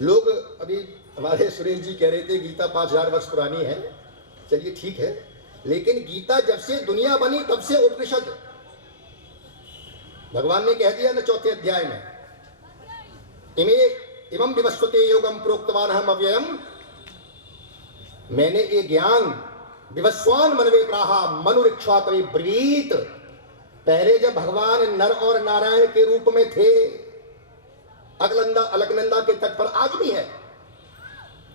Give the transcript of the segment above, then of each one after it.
लोग अभी हमारे सुरेश जी कह रहे थे गीता 5000 वर्ष पुरानी है। चलिए ठीक है, लेकिन गीता जब से दुनिया बनी तब से उपनिषद, भगवान ने कह दिया ना 4थे अध्याय में, इमं विवस्वते योगम प्रोक्तवान हम अव्ययम, मैंने ये ज्ञान विवस्वान मनवे प्राहा मनुरिक्षा कवि ब्रीत। पहले जब भगवान नर और नारायण के रूप में थे, अलकनंदा के तट पर आज भी है,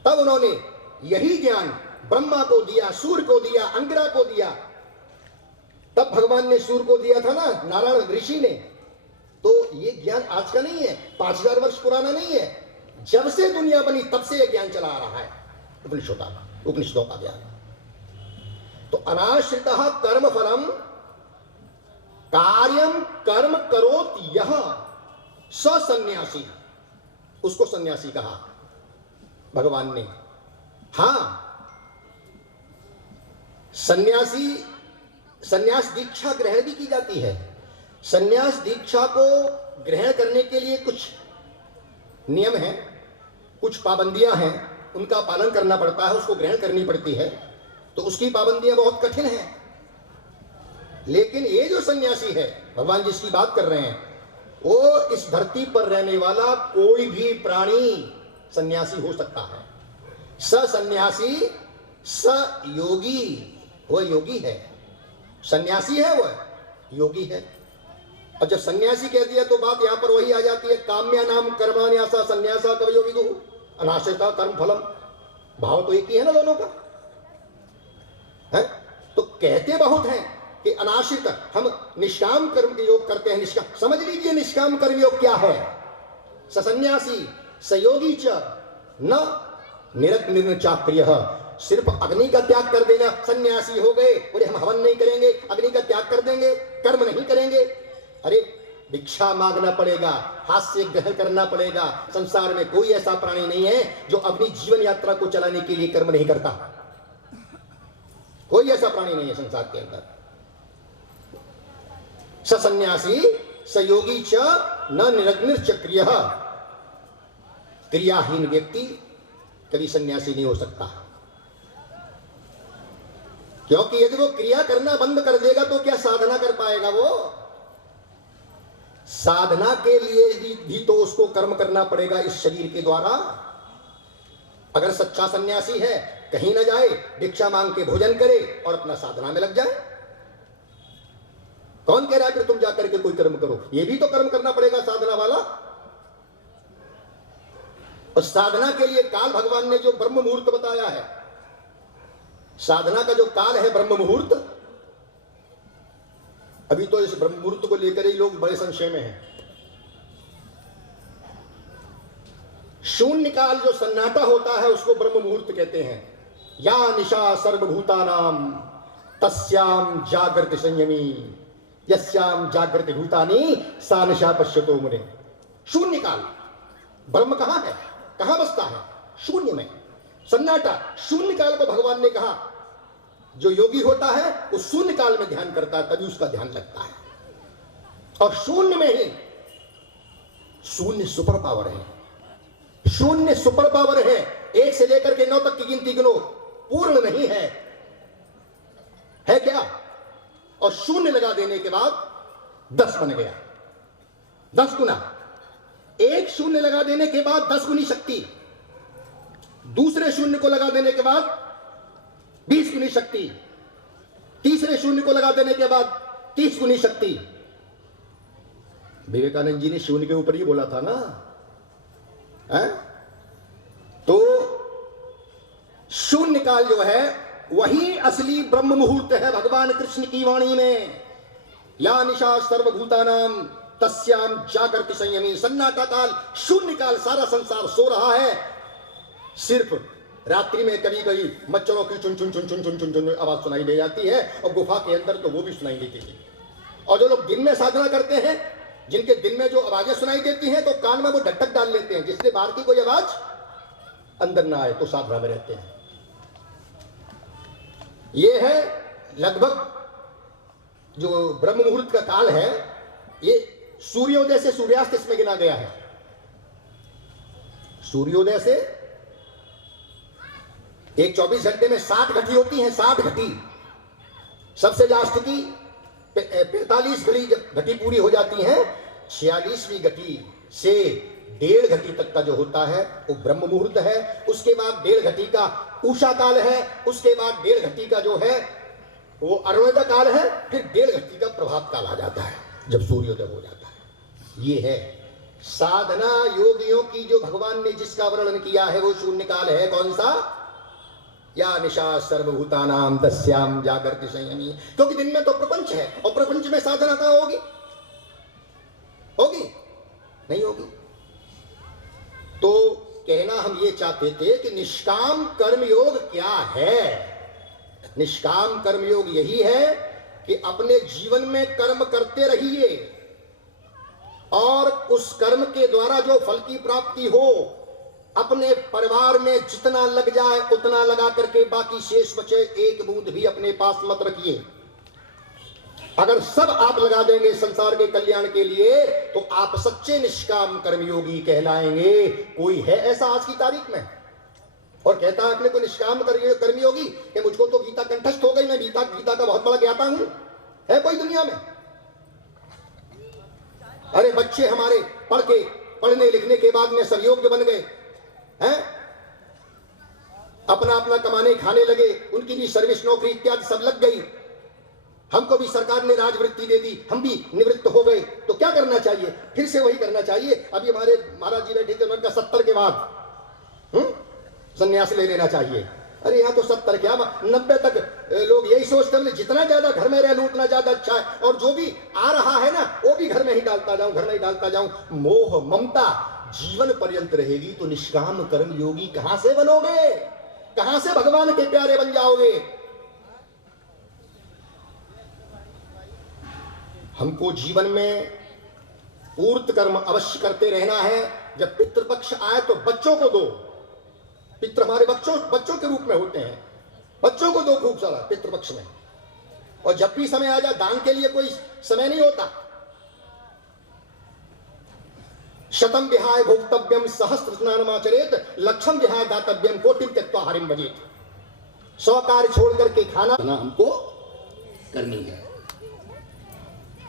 तब उन्होंने यही ज्ञान ब्रह्मा को दिया, सूर्य को दिया, अंगिरा को दिया। तब भगवान ने सूर्य को दिया था ना, नारायण ऋषि ने। तो ये ज्ञान आज का नहीं है, 5000 वर्ष पुराना नहीं है। जब से दुनिया बनी तब से यह ज्ञान चला आ रहा है, उपनिषदों का ज्ञान। तो अनाश्रितः कर्म फलम कार्यम कर्म करोत यह सन्यासी, उसको सन्यासी कहा भगवान ने। हां, सन्यास दीक्षा ग्रहण भी की जाती है। सन्यास दीक्षा को ग्रहण करने के लिए कुछ नियम हैं, कुछ पाबंदियां हैं, उनका पालन करना पड़ता है, उसको ग्रहण करनी पड़ती है। तो उसकी पाबंदियां बहुत कठिन हैं। लेकिन ये जो सन्यासी है, भगवान जिसकी बात कर रहे हैं, वो इस धरती पर रहने वाला कोई भी प्राणी सन्यासी हो सकता है। सन्यासी स योगी, वह योगी है। सन्यासी है, वह योगी है। और जब सन्यासी कह दिया तो बात यहां पर वही आ जाती है, काम्या नाम कर्मान्यासा सन्यासा कवयो विदु अनाश्रिता कर्म फलम। भाव तो एक ही है ना दोनों का, है? तो कहते बहुत हैं कि अनाश्रित, हम निष्काम कर्म के योग करते हैं। निष्काम समझ लीजिए, निष्काम कर्म योग क्या है। सन्यासी सयोगी च न निरग्निर्चाक्रिय, सिर्फ अग्नि का त्याग कर देना सन्यासी हो गए। बोले हम हवन नहीं करेंगे, अग्नि का त्याग कर देंगे, कर्म नहीं करेंगे। अरे भिक्षा मांगना पड़ेगा, हाथ से ग्रहण करना पड़ेगा। संसार में कोई ऐसा प्राणी नहीं है जो अपनी जीवन यात्रा को चलाने के लिए कर्म नहीं करता। कोई ऐसा प्राणी नहीं है संसार के अंदर। सन्यासी सयोगी च न निरग्निर्चक्रिय, क्रियाहीन व्यक्ति कभी सन्यासी नहीं हो सकता। क्योंकि यदि वो क्रिया करना बंद कर देगा तो क्या साधना कर पाएगा वो? साधना के लिए भी तो उसको कर्म करना पड़ेगा इस शरीर के द्वारा। अगर सच्चा सन्यासी है, कहीं ना जाए, भिक्षा मांग के भोजन करे और अपना साधना में लग जाए। कौन कह रहा है कि तुम जाकर के कोई कर्म करो? ये भी तो कर्म करना पड़ेगा साधना वाला। और साधना के लिए काल भगवान ने जो ब्रह्म मुहूर्त बताया है, साधना का जो काल है ब्रह्म मुहूर्त, अभी तो इस ब्रह्म मुहूर्त को लेकर ही लोग बड़े संशय में हैं। शून्य काल जो सन्नाटा होता है उसको ब्रह्म मुहूर्त कहते हैं। या निशा सर्वभूतानाम तस्याम जागृति संयमी यस्याम जागृति भूतानि सा निशा पश्यतो मुने। शून्य काल, ब्रह्म कहां है, कहां बसता है? शून्य में, सन्नाटा। शून्य काल को भगवान ने कहा जो योगी होता है वो शून्य काल में ध्यान करता है, तभी उसका ध्यान लगता है। और शून्य में ही शून्य सुपर पावर है। शून्य सुपर पावर है। 1 से लेकर के 9 तक की गिनती गिनो, पूर्ण नहीं है क्या? और शून्य लगा देने के बाद 10 बन गया, 10 गुना। एक शून्य लगा देने के बाद 10 गुनी शक्ति, दूसरे शून्य को लगा देने के बाद 20 गुनी शक्ति, तीसरे शून्य को लगा देने के बाद 30 गुनी शक्ति। विवेकानंद जी ने शून्य के ऊपर ही बोला था ना, है? तो शून्य काल जो है वही असली ब्रह्म मुहूर्त है भगवान कृष्ण की वाणी में। या निशा सर्वभूतानाम तस्याम जागृति संयमी। सन्नाटा काल, शून्य काल, सारा संसार सो रहा है। सिर्फ रात्रि में कभी कभी मच्छरों की चुन चुन चुन चुन चुन चुन चुन आवाज सुनाई दे जाती है, और गुफा के अंदर तो वो भी सुनाई देती थी। और जो लोग दिन में साधना करते हैं, जिनके दिन में जो आवाजें सुनाई देती हैं, तो कान में वो ढकढक डाल लेते हैं जिससे बाहर की कोई आवाज अंदर ना आए, तो साधना में रहते हैं। ये है लगभग जो ब्रह्म मुहूर्त का काल है, ये सूर्योदय से सूर्यास्त इसमें गिना गया है। सूर्योदय से एक 24 घंटे में 60 घटी होती हैं, 60 घटी। सबसे लास्ट की 45 घटी पूरी हो जाती हैं। 46वीं घटी से 1.5 घटी तक का जो होता है वो ब्रह्म मुहूर्त है। उसके बाद 1.5 घटी का उषा काल है। उसके बाद 1.5 घटी का जो है वो अरुणोदय काल है। फिर 1.5 घटी का प्रभात काल आ जाता है जब सूर्योदय हो जाता है। ये है साधना योगियों की जो भगवान ने जिसका वर्णन किया है वो शून्य काल है। कौन सा? या निशा सर्वभूतानां तस्याम जागर्ति संयमी। क्योंकि दिन में तो प्रपंच है और प्रपंच में साधना कहां होगी? होगी नहीं होगी। तो कहना हम ये चाहते थे कि निष्काम कर्मयोग क्या है? निष्काम कर्मयोग यही है कि अपने जीवन में कर्म करते रहिए और उस कर्म के द्वारा जो फल की प्राप्ति हो अपने परिवार में जितना लग जाए उतना लगा करके बाकी शेष बचे एक बूंद भी अपने पास मत रखिए। अगर सब आप लगा देंगे संसार के कल्याण के लिए तो आप सच्चे निष्काम कर्मयोगी कहलाएंगे। कोई है ऐसा आज की तारीख में और कहता है अपने को निष्काम कर्मयोगी कि मुझको तो गीता कंठस्थ हो गई, मैं गीता का बहुत बड़ा ज्ञाता हूं? है कोई दुनिया में? अरे बच्चे हमारे पढ़ने लिखने के बाद में सब योग्य बन गए हैं, अपना अपना कमाने खाने लगे, उनकी भी सर्विस नौकरी इत्यादि सब लग गई। हमको भी सरकार ने राजवृत्ति दे दी, हम भी निवृत्त हो गए। तो क्या करना चाहिए? फिर से वही करना चाहिए। अभी हमारे महाराज जी बैठे थे, उनका 70 के बाद संन्यास ले लेना चाहिए। अरे यहाँ तो 70 क्या 90 तक लोग यही सोचते हैं जितना ज्यादा घर में रह लूं उतना ज्यादा अच्छा है, और जो भी आ रहा है ना वो भी घर में ही डालता जाऊं, घर में ही डालता जाऊं। मोह ममता जीवन पर्यंत रहेगी तो निष्काम कर्म योगी कहां से बनोगे? कहां से भगवान के प्यारे बन जाओगे? हमको जीवन में पूर्त कर्म अवश्य करते रहना है। जब पितृपक्ष आए तो बच्चों को दो। पितृ हमारे बच्चों के रूप में होते हैं, बच्चों को दो खूब सारा पितृपक्ष में। और जब भी समय आ जाए दान के लिए कोई समय नहीं होता। शतम विहाय भोक्तव्यम सहस्त्र स्नानमाचरेत लक्षम विहाय दातव्यम कोटिम त्यक्त्वा हरिम भजेत। 100 कार्य छोड़ करके खाना हमको करनी है।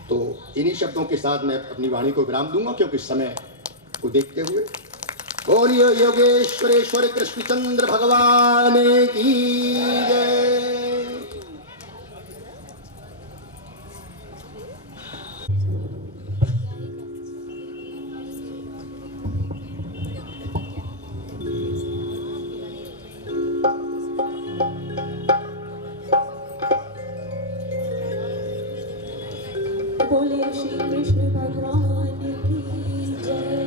तो इन्हीं शब्दों के साथ मैं अपनी वाणी को विराम दूंगा क्योंकि समय को देखते हुए। बोलिए योगेश्वरेश्वर कृष्णचंद्र भगवान की जय। बोले श्री कृष्ण भगवान की जय।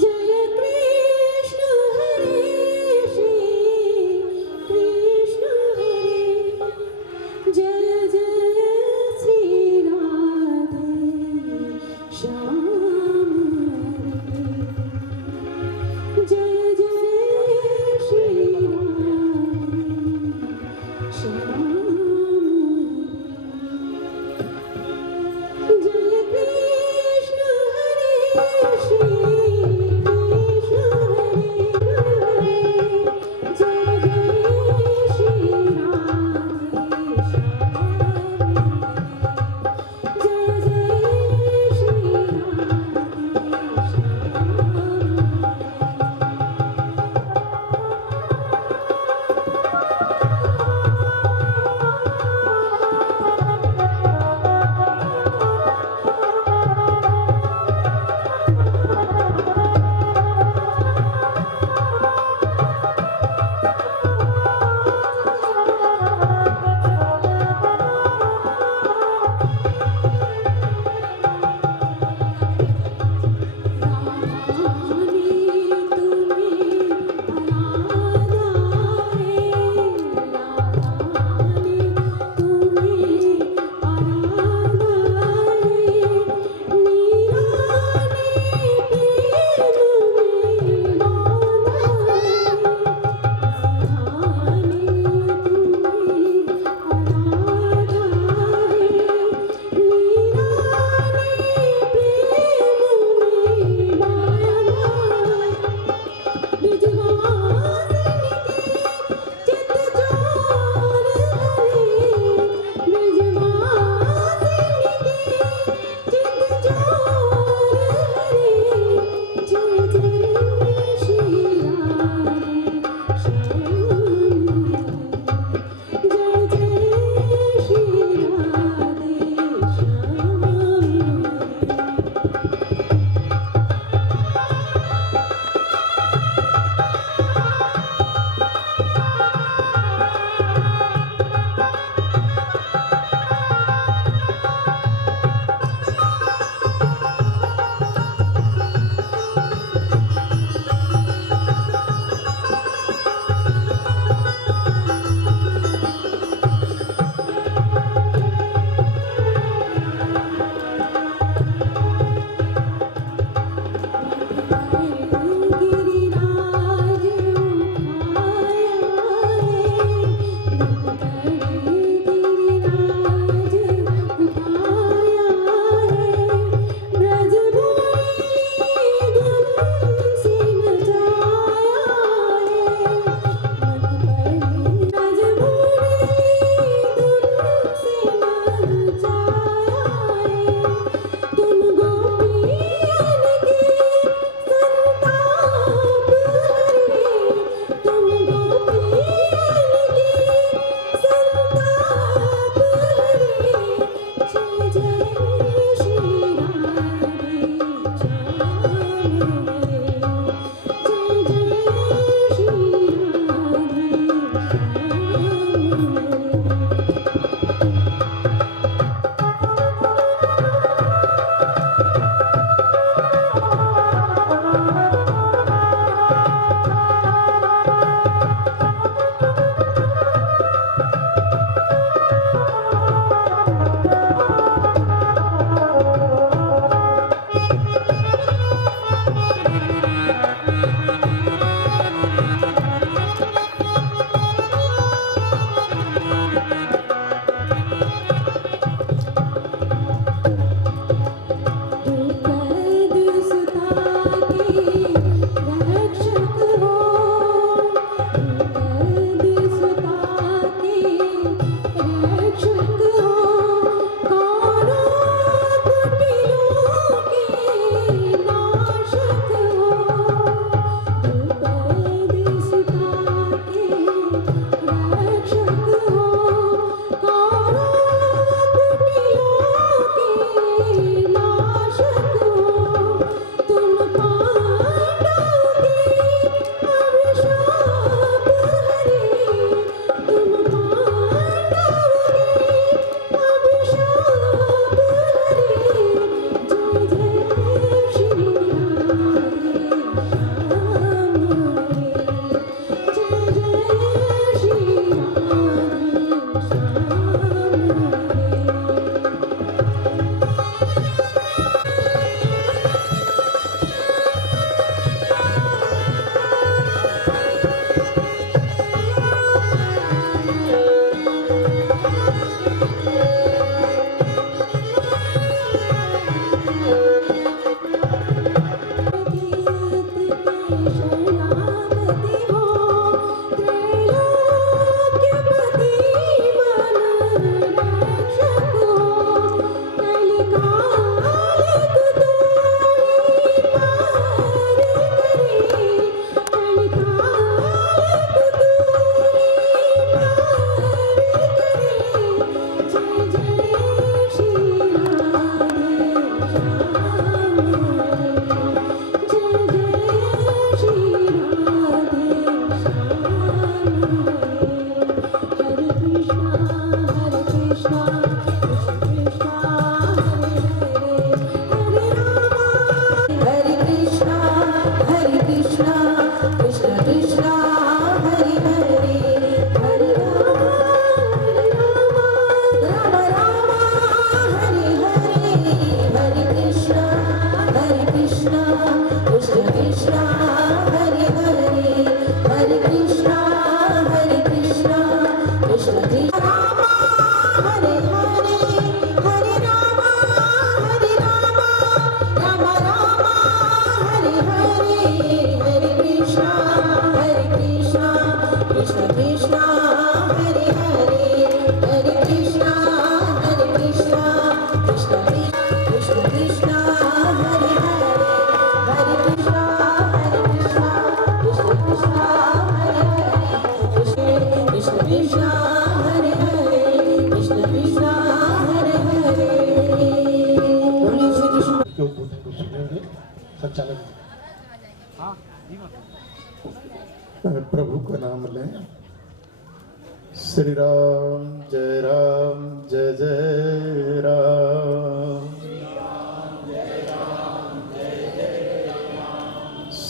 जय कृष्ण हरे श्री कृष्ण हरे, जय जय श्री राधे श्याम हरे, जय जय श्री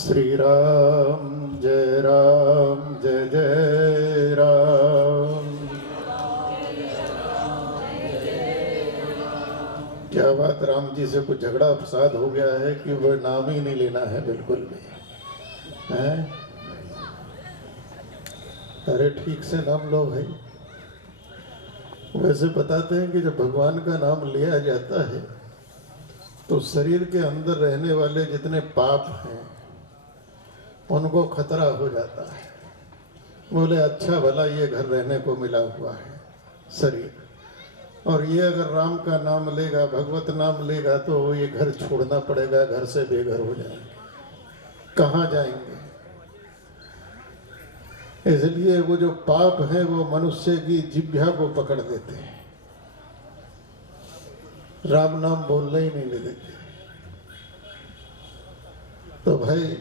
श्री राम जय राम। क्या बात, राम जी से कुछ झगड़ा फसाद हो गया है कि वह नाम ही नहीं लेना है बिल्कुल भी है। अरे ठीक से नाम लो भाई। वैसे बताते हैं कि जब भगवान का नाम लिया जाता है तो शरीर के अंदर रहने वाले जितने पाप हैं उनको खतरा हो जाता है। बोले अच्छा भला ये घर रहने को मिला हुआ है शरीर, और ये अगर राम का नाम लेगा, भगवत नाम लेगा तो ये घर छोड़ना पड़ेगा, घर से बेघर हो जाएंगे, कहाँ जाएंगे। इसलिए वो जो पाप है वो मनुष्य की जिह्वा को पकड़ देते हैं, राम नाम बोलना ही नहीं देते। तो भाई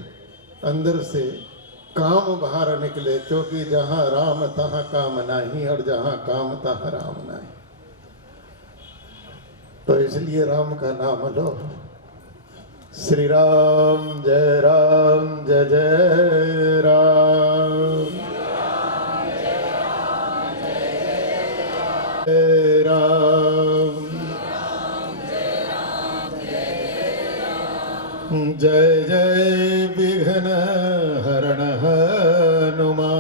अंदर से काम बाहर निकले, क्योंकि जहां राम तहां काम नहीं, और जहां काम तहां राम नहीं। तो इसलिए राम का नाम लो। श्री राम जय राम। जय राम जय जय विघ्न हरण हनुमान।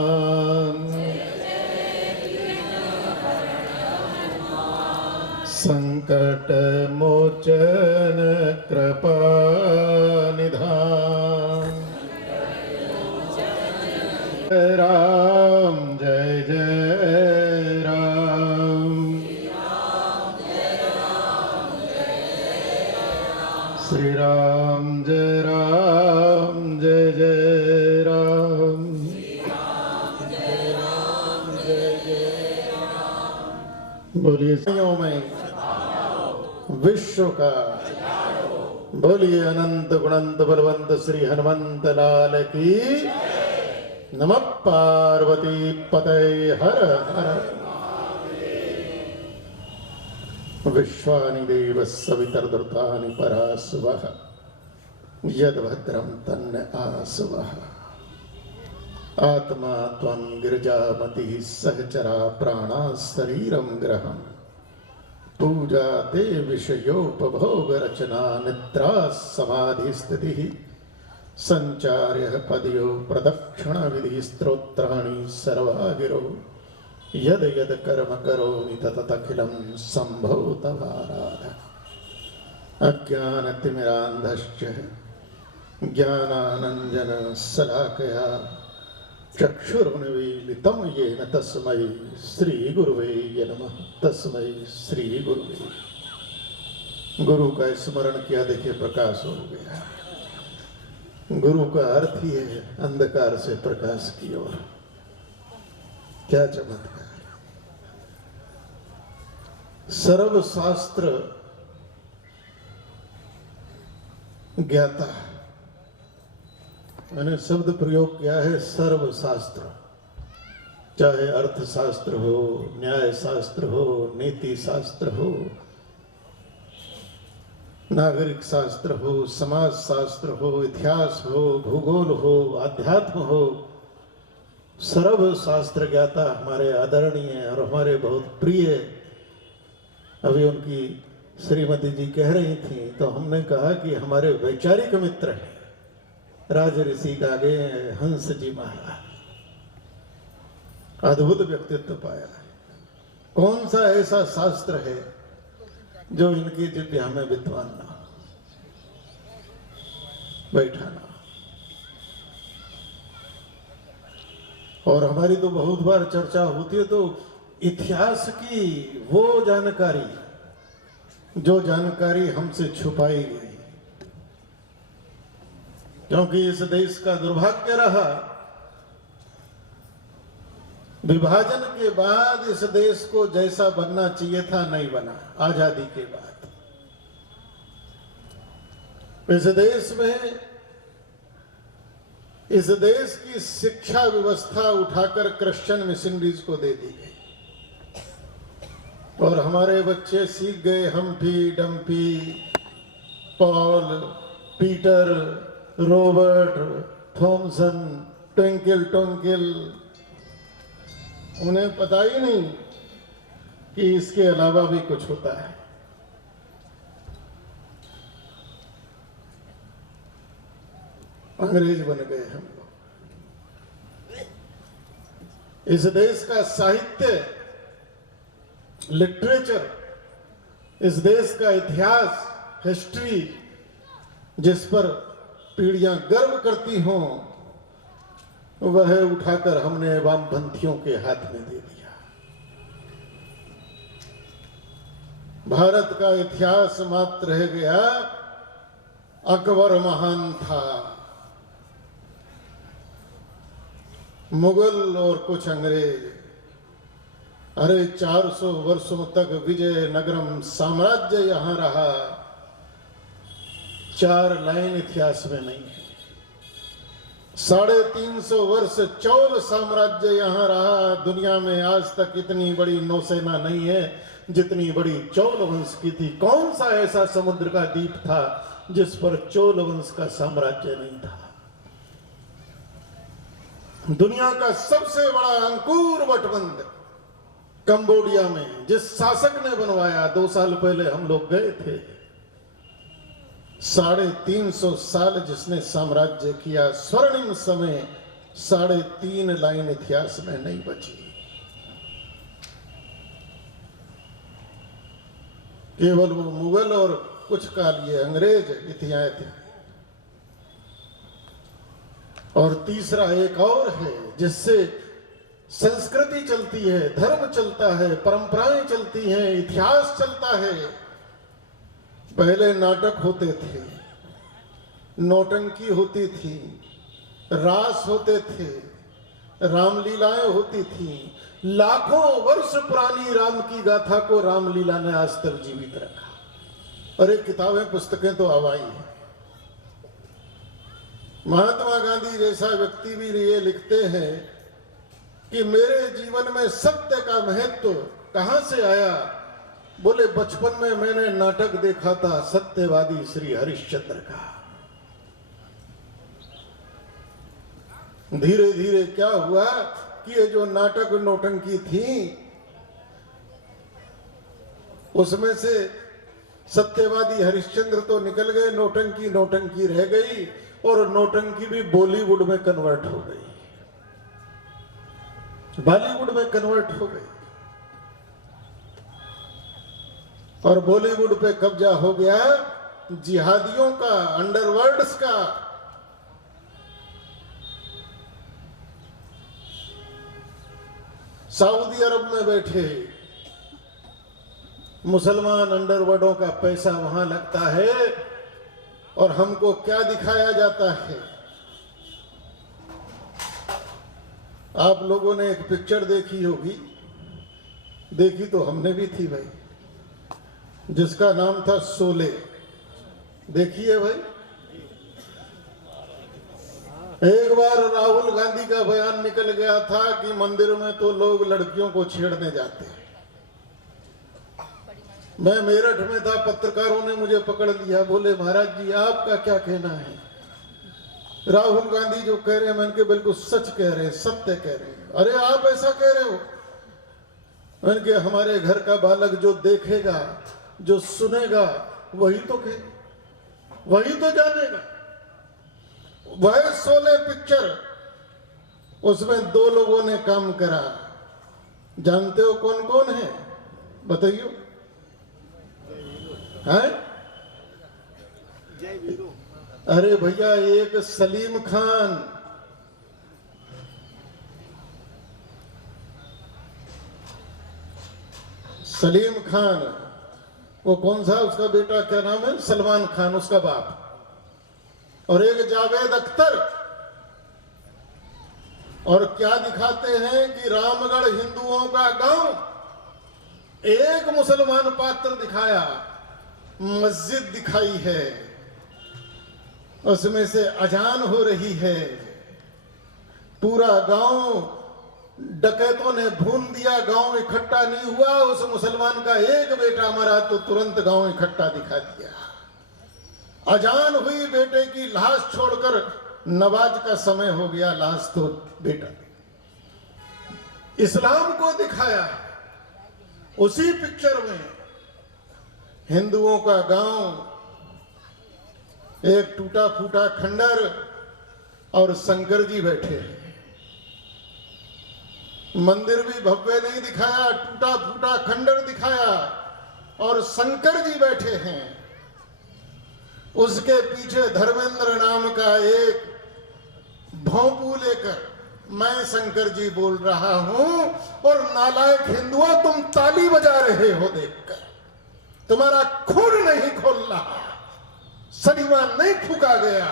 संकट मोचन कृपा निधान। राम जय राम। श्री राम जय राम। बोलिए सयों में विश्व का, बोलिए अनंत गुणंत बलवंत श्री हनुमंत लाल की। नमः पार्वती पतये हर हर। विश्वानि देव सवितर्दृतानि परासवः यद्भद्रं तन्न आसवः। आत्मा त्वं गिरिजामतिः सहचरा प्राणा शरीरं ग्रहम्। पूजा ते विषयोपभोग रचना निद्रा समाधि स्थितिः। संचार्य पदयो प्रदक्षिण विधि स्तोत्राणि सर्वा गिरो। यद यद कर्म करोमि ततखिलं संभव तवाराधना। अज्ञानतिमिरान्धश्च ज्ञानानञ्जन शलाकया चक्षुरुन्मीलितं येन तस्मै श्री गुरुवे नमः। तस्मै श्री गुरुवे। गुरु का स्मरण किया, देखिए प्रकाश हो गया। गुरु का अर्थ ही है अंधकार से प्रकाश की ओर। क्या चमत्कार। सर्व शास्त्र ज्ञाता, मैंने शब्द प्रयोग किया है सर्व शास्त्र। चाहे अर्थशास्त्र हो, न्याय शास्त्र हो, नीति शास्त्र हो, नागरिक शास्त्र हो, समाज शास्त्र हो, इतिहास हो, भूगोल हो, आध्यात्म हो, सर्व शास्त्र ज्ञाता हमारे आदरणीय और हमारे बहुत प्रिय। अभी उनकी श्रीमती जी कह रही थी तो हमने कहा कि हमारे वैचारिक मित्र हैं राज ऋषि गागे हंस जी महाराज। अद्भुत व्यक्तित्व पाया है। कौन सा ऐसा शास्त्र है जो इनकी जिह्वा में विद्वान ना हो, बैठा ना। और हमारी तो बहुत बार चर्चा होती है तो इतिहास की वो जानकारी जो जानकारी हमसे छुपाई गई, क्योंकि इस देश का दुर्भाग्य रहा विभाजन के बाद इस देश को जैसा बनना चाहिए था नहीं बना। आजादी के बाद इस देश में, इस देश की शिक्षा व्यवस्था उठाकर क्रिश्चियन मिशनरीज को दे दी गई और हमारे बच्चे सीख गए Humpty Dumpty, Paul, Peter, Robert, Thomson, twinkle twinkle, उन्हें पता ही नहीं कि इसके अलावा भी कुछ होता है। अंग्रेज बन गए हम लोग। इस देश का साहित्य, लिटरेचर, इस देश का इतिहास, हिस्ट्री, जिस पर पीढ़ियां गर्व करती हों, वह उठाकर हमने वामपंथियों के हाथ में दे दिया। भारत का इतिहास मात्र रह गया अकबर महान था, मुगल और कुछ अंग्रेज। अरे 400 वर्षों तक विजयनगरम साम्राज्य यहां रहा, 4 लाइन इतिहास में नहीं है। 350 वर्ष चौल साम्राज्य यहां रहा। दुनिया में आज तक इतनी बड़ी नौसेना नहीं है जितनी बड़ी चौल वंश की थी। कौन सा ऐसा समुद्र का द्वीप था जिस पर चोल वंश का साम्राज्य नहीं था? दुनिया का सबसे बड़ा अंकुर वटबंध कंबोडिया में जिस शासक ने बनवाया, 2 साल पहले हम लोग गए थे। 350 साल जिसने साम्राज्य किया, स्वर्णिम समय, 3.5 लाइन इतिहास में नहीं बची। केवल वो मुगल और कुछ काल ये अंग्रेज इतिहास थे। और तीसरा एक और है जिससे संस्कृति चलती है, धर्म चलता है, परंपराएं चलती हैं, इतिहास चलता है। पहले नाटक होते थे, नौटंकी होती थी, रास होते थे, रामलीलाएं होती थी। लाखों वर्ष पुरानी राम की गाथा को रामलीला ने आज तक जीवित रखा। अरे किताबें पुस्तकें तो हवाई है। महात्मा गांधी जैसा व्यक्ति भी ये लिखते हैं कि मेरे जीवन में सत्य का महत्व कहां से आया? बोले बचपन में मैंने नाटक देखा था सत्यवादी श्री हरिश्चंद्र का। धीरे धीरे क्या हुआ कि ये जो नाटक नौटंकी थी उसमें से सत्यवादी हरिश्चंद्र तो निकल गए, नौटंकी नौटंकी रह गई और नौटंकी भी बॉलीवुड में कन्वर्ट हो गई, बॉलीवुड में कन्वर्ट हो गई। और बॉलीवुड पे कब्जा हो गया जिहादियों का, अंडरवर्ल्ड्स का। सऊदी अरब में बैठे मुसलमान अंडरवर्ल्डों का पैसा वहां लगता है और हमको क्या दिखाया जाता है? आप लोगों ने एक पिक्चर देखी होगी, देखी तो हमने भी थी भाई, जिसका नाम था शोले। देखिए भाई, एक बार राहुल गांधी का बयान निकल गया था कि मंदिर में तो लोग लड़कियों को छेड़ने जाते हैं। मैं मेरठ में था, पत्रकारों ने मुझे पकड़ लिया, बोले महाराज जी आपका क्या कहना है? राहुल गांधी जो कह रहे हैं मैंने कहा बिल्कुल सच कह रहे हैं, सत्य कह रहे हैं। अरे आप ऐसा कह रहे हो? मैंने कहा हमारे घर का बालक जो देखेगा, जो सुनेगा, वही तो जानेगा। वह शोले पिक्चर, उसमें 2 लोगों ने काम करा। जानते हो कौन कौन है? बताइए। हैं? अरे भैया, एक सलीम खान, सलीम खान, वो कौन सा उसका बेटा, क्या नाम है? सलमान खान, उसका बाप। और एक जावेद अख्तर। और क्या दिखाते हैं कि रामगढ़ हिंदुओं का गांव। एक मुसलमान पात्र दिखाया, मस्जिद दिखाई है, उसमें से अजान हो रही है। पूरा गांव डकैतों ने भून दिया, गांव इकट्ठा नहीं हुआ। उस मुसलमान का एक बेटा मरा तो तुरंत गांव इकट्ठा दिखा दिया। अजान हुई, बेटे की लाश छोड़कर नमाज का समय हो गया, लाश तो बेटा। इस्लाम को दिखाया उसी पिक्चर में। हिंदुओं का गांव, एक टूटा फूटा खंडर और शंकर जी बैठे हैं। मंदिर भी भव्य नहीं दिखाया, टूटा फूटा खंडर दिखाया और शंकर जी बैठे हैं। उसके पीछे धर्मेंद्र नाम का एक भोंपू लेकर मैं शंकर जी बोल रहा हूं, और नालायक हिंदुओं तुम ताली बजा रहे हो देखकर। तुम्हारा खून नहीं खोल रहा, सलीमा नहीं फूका गया।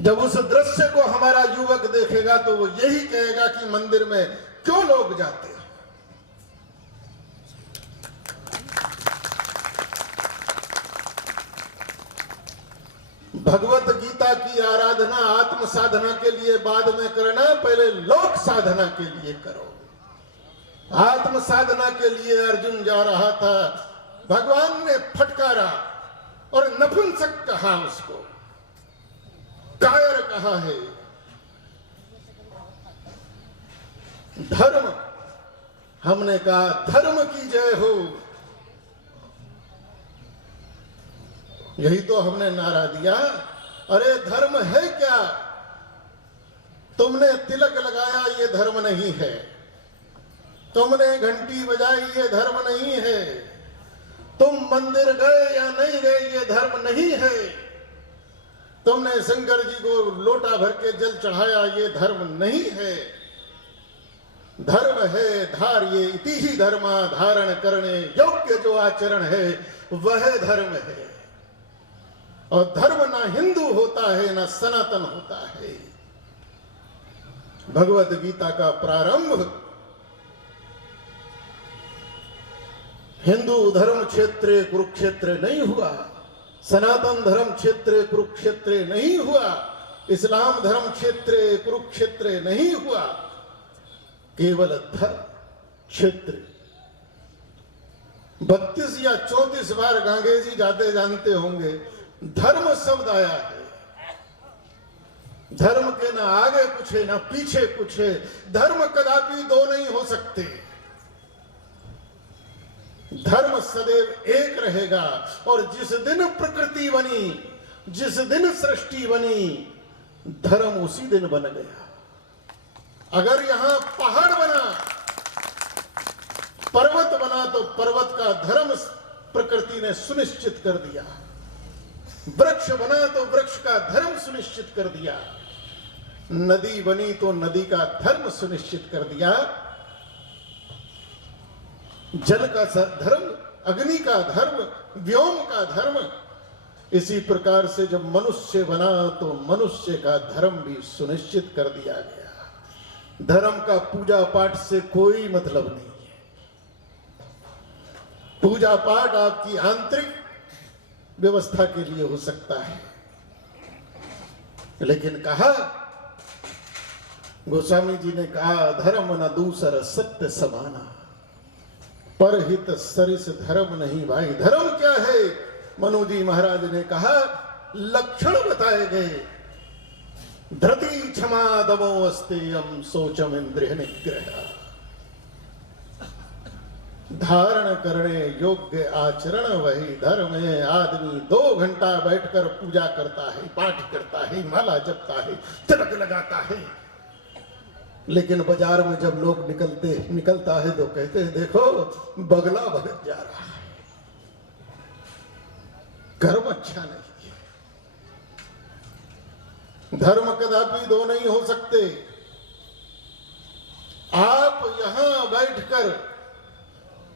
जब उस दृश्य को हमारा युवक देखेगा तो वो यही कहेगा कि मंदिर में क्यों लोग जाते हैं। भगवत गीता की आराधना आत्म साधना के लिए बाद में करना, पहले लोक साधना के लिए करो। आत्म साधना के लिए अर्जुन जा रहा था, भगवान ने फटकारा और नपुंसक कहा, उसको कायर कहा है। धर्म, हमने कहा धर्म की जय हो, यही तो हमने नारा दिया। अरे धर्म है क्या? तुमने तिलक लगाया ये धर्म नहीं है, तुमने घंटी बजाई ये धर्म नहीं है, तुम मंदिर गए या नहीं गए ये धर्म नहीं है, तुमने शंकर जी को लोटा भर के जल चढ़ाया ये धर्म नहीं है। धर्म है धार्य इति ही धर्मा, धारण करने योग्य जो आचरण है वह धर्म है। और धर्म ना हिंदू होता है ना सनातन होता है। भगवत गीता का प्रारंभ हिंदू धर्म क्षेत्र कुरुक्षेत्र नहीं हुआ, सनातन धर्म क्षेत्र कुरुक्षेत्र नहीं हुआ, इस्लाम धर्म क्षेत्र कुरुक्षेत्र नहीं हुआ, केवल धर्म क्षेत्र। 32 या 34 बार गांगे जी जाते जानते होंगे धर्म शब्द आया है। धर्म के ना आगे कुछ है ना पीछे कुछ है। धर्म कदापि दो नहीं हो सकते। धर्म सदैव एक रहेगा। और जिस दिन प्रकृति बनी, जिस दिन सृष्टि बनी, धर्म उसी दिन बन गया। अगर यहां पहाड़ बना, पर्वत बना, तो पर्वत का धर्म प्रकृति ने सुनिश्चित कर दिया। वृक्ष बना तो वृक्ष का धर्म सुनिश्चित कर दिया। नदी बनी तो नदी का धर्म सुनिश्चित कर दिया। जल का धर्म, अग्नि का धर्म, व्योम का धर्म। इसी प्रकार से जब मनुष्य बना तो मनुष्य का धर्म भी सुनिश्चित कर दिया गया। धर्म का पूजा पाठ से कोई मतलब नहीं है। पूजा पाठ आपकी आंतरिक व्यवस्था के लिए हो सकता है, लेकिन कहा गोस्वामी जी ने कहा धर्म न दूसर सत्य समाना, परहित सरिस धर्म नहीं भाई। धर्म क्या है? मनु जी महाराज ने कहा लक्षण बताए गए। धृति क्षमा दमो अस्तेयम शोचम इंद्रिय निग्रह। धारण करने योग्य आचरण वही धर्म है। आदमी 2 घंटा बैठकर पूजा करता है, पाठ करता है, माला जपता है, तिलक लगाता है, लेकिन बाजार में जब लोग निकलता है तो कहते हैं देखो बगला भगत जा रहा है। कर्म अच्छा नहीं है। धर्म कदापि दो नहीं हो सकते। आप यहां बैठकर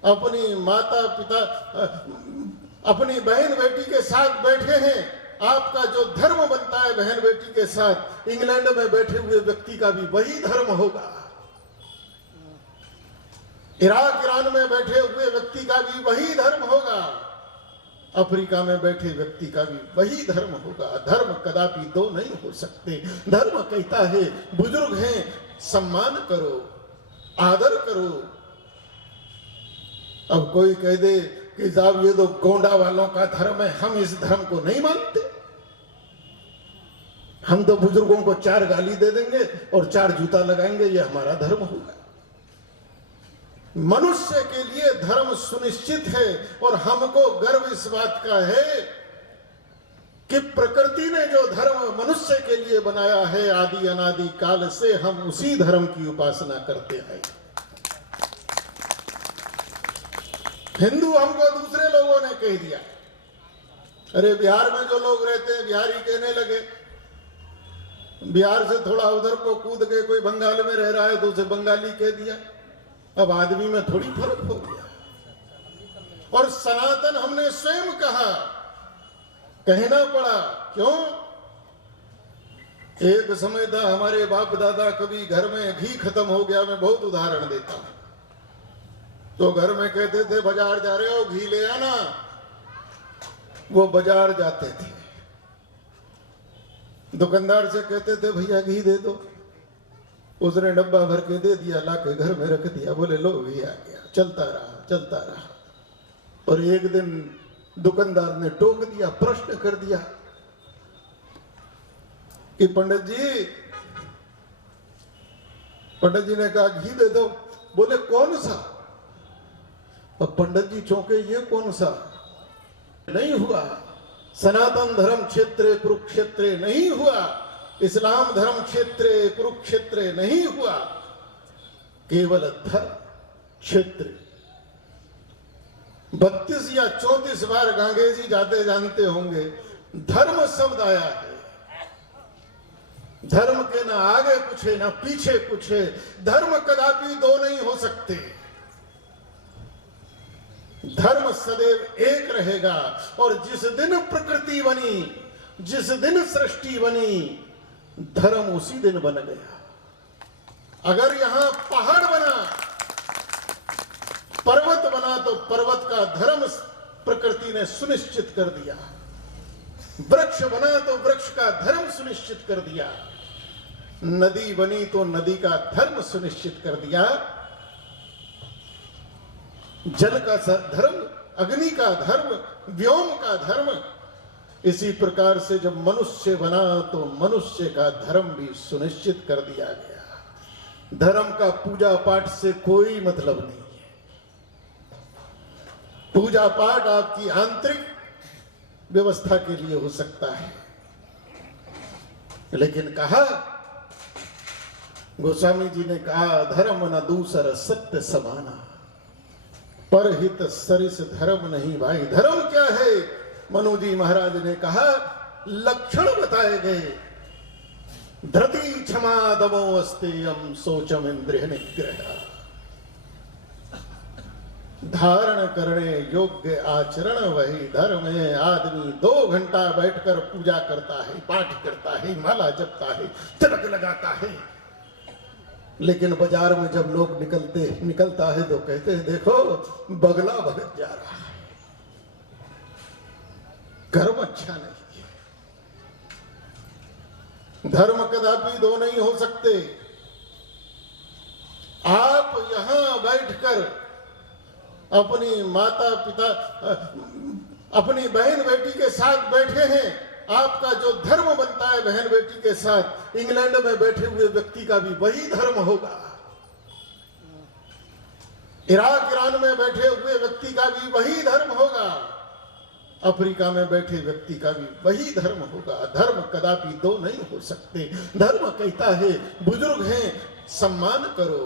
अपनी माता पिता, अपनी बहन बेटी के साथ बैठे हैं। आपका जो धर्म बनता है बहन बेटी के साथ, इंग्लैंड में बैठे हुए व्यक्ति का भी वही धर्म होगा। इराक ईरान में बैठे हुए व्यक्ति का भी वही धर्म होगा। अफ्रीका में बैठे व्यक्ति का भी वही धर्म होगा। धर्म कदापि दो नहीं हो सकते। धर्म कहता है बुजुर्ग हैं सम्मान करो, आदर करो। अब कोई कह दे कि साहब ये तो गोंडा वालों का धर्म है, हम इस धर्म को नहीं मानते। हम तो बुजुर्गों को 4 गाली दे देंगे और 4 जूता लगाएंगे, ये हमारा धर्म होगा। मनुष्य के लिए धर्म सुनिश्चित है और हमको गर्व इस बात का है कि प्रकृति ने जो धर्म मनुष्य के लिए बनाया है आदि अनादि काल से, हम उसी धर्म की उपासना करते हैं। हिंदू हमको दूसरे लोगों ने कह दिया। अरे बिहार में जो लोग रहते हैं बिहारी कहने लगे, बिहार से थोड़ा उधर को कूद के कोई बंगाल में रह रहा है तो उसे बंगाली कह दिया। अब आदमी में थोड़ी फर्क हो गया। और सनातन हमने स्वयं कहा, कहना पड़ा। क्यों? एक समय था हमारे बाप दादा, कभी घर में घी खत्म हो गया, मैं बहुत उदाहरण देता हूं, तो घर में कहते थे बाजार जा रहे हो घी ले आना। वो बाजार जाते थे, दुकानदार से कहते थे भैया घी दे दो, उसने डब्बा भर के दे दिया, ला के घर में रख दिया, बोले लो घी आ गया। चलता रहा। और एक दिन दुकानदार ने टोक दिया, प्रश्न कर दिया कि पंडित जी ने कहा घी दे दो। बोले कौन सा? अब पंडित जी चौंके, ये कौन सा? नहीं हुआ। सनातन धर्म क्षेत्र कुरुक्षेत्र नहीं हुआ, इस्लाम धर्म क्षेत्र कुरुक्षेत्र नहीं हुआ, केवल धर्म क्षेत्र। 32 या 34 बार गांगे जी जाते जानते होंगे, धर्म शब्द आया है। धर्म के ना आगे कुछ है ना पीछे कुछ है। धर्म कदापि दो नहीं हो सकते। धर्म सदैव एक रहेगा। और जिस दिन प्रकृति बनी, जिस दिन सृष्टि बनी, धर्म उसी दिन बन गया। अगर यहां पहाड़ बना, पर्वत बना, तो पर्वत का धर्म प्रकृति ने सुनिश्चित कर दिया। वृक्ष बना तो वृक्ष का धर्म सुनिश्चित कर दिया। नदी बनी तो नदी का धर्म सुनिश्चित कर दिया। जल का धर्म, अग्नि का धर्म, व्योम का धर्म। इसी प्रकार से जब मनुष्य बना तो मनुष्य का धर्म भी सुनिश्चित कर दिया गया। धर्म का पूजा पाठ से कोई मतलब नहीं है। पूजा पाठ आपकी आंतरिक व्यवस्था के लिए हो सकता है, लेकिन कहा गोस्वामी जी ने कहा, धर्म न दूसर सत्य समाना, परहित सरिस धर्म नहीं भाई। धर्म क्या है? मनु जी महाराज ने कहा, लक्षण बताए गए। धृति क्षमा दमो अस्तेयम सोचम इंद्रिय निग्रह, धारण करने योग्य आचरण वही धर्म है। आदमी 2 घंटा बैठकर पूजा करता है, पाठ करता है, माला जपता है, तिलक लगाता है, लेकिन बाजार में जब लोग निकलता है तो कहते हैं देखो बगला भगत जा रहा है। कर्म अच्छा नहीं है। धर्म कदापि दो नहीं हो सकते। आप यहां बैठकर अपनी माता पिता, अपनी बहन बेटी के साथ बैठे हैं। आपका जो धर्म बनता है बहन बेटी के साथ, इंग्लैंड में बैठे हुए व्यक्ति का भी वही धर्म होगा। इराक ईरान में बैठे हुए व्यक्ति का भी वही धर्म होगा। अफ्रीका में बैठे व्यक्ति का भी वही धर्म होगा। धर्म कदापि दो नहीं हो सकते। धर्म कहता है बुजुर्ग हैं, सम्मान करो,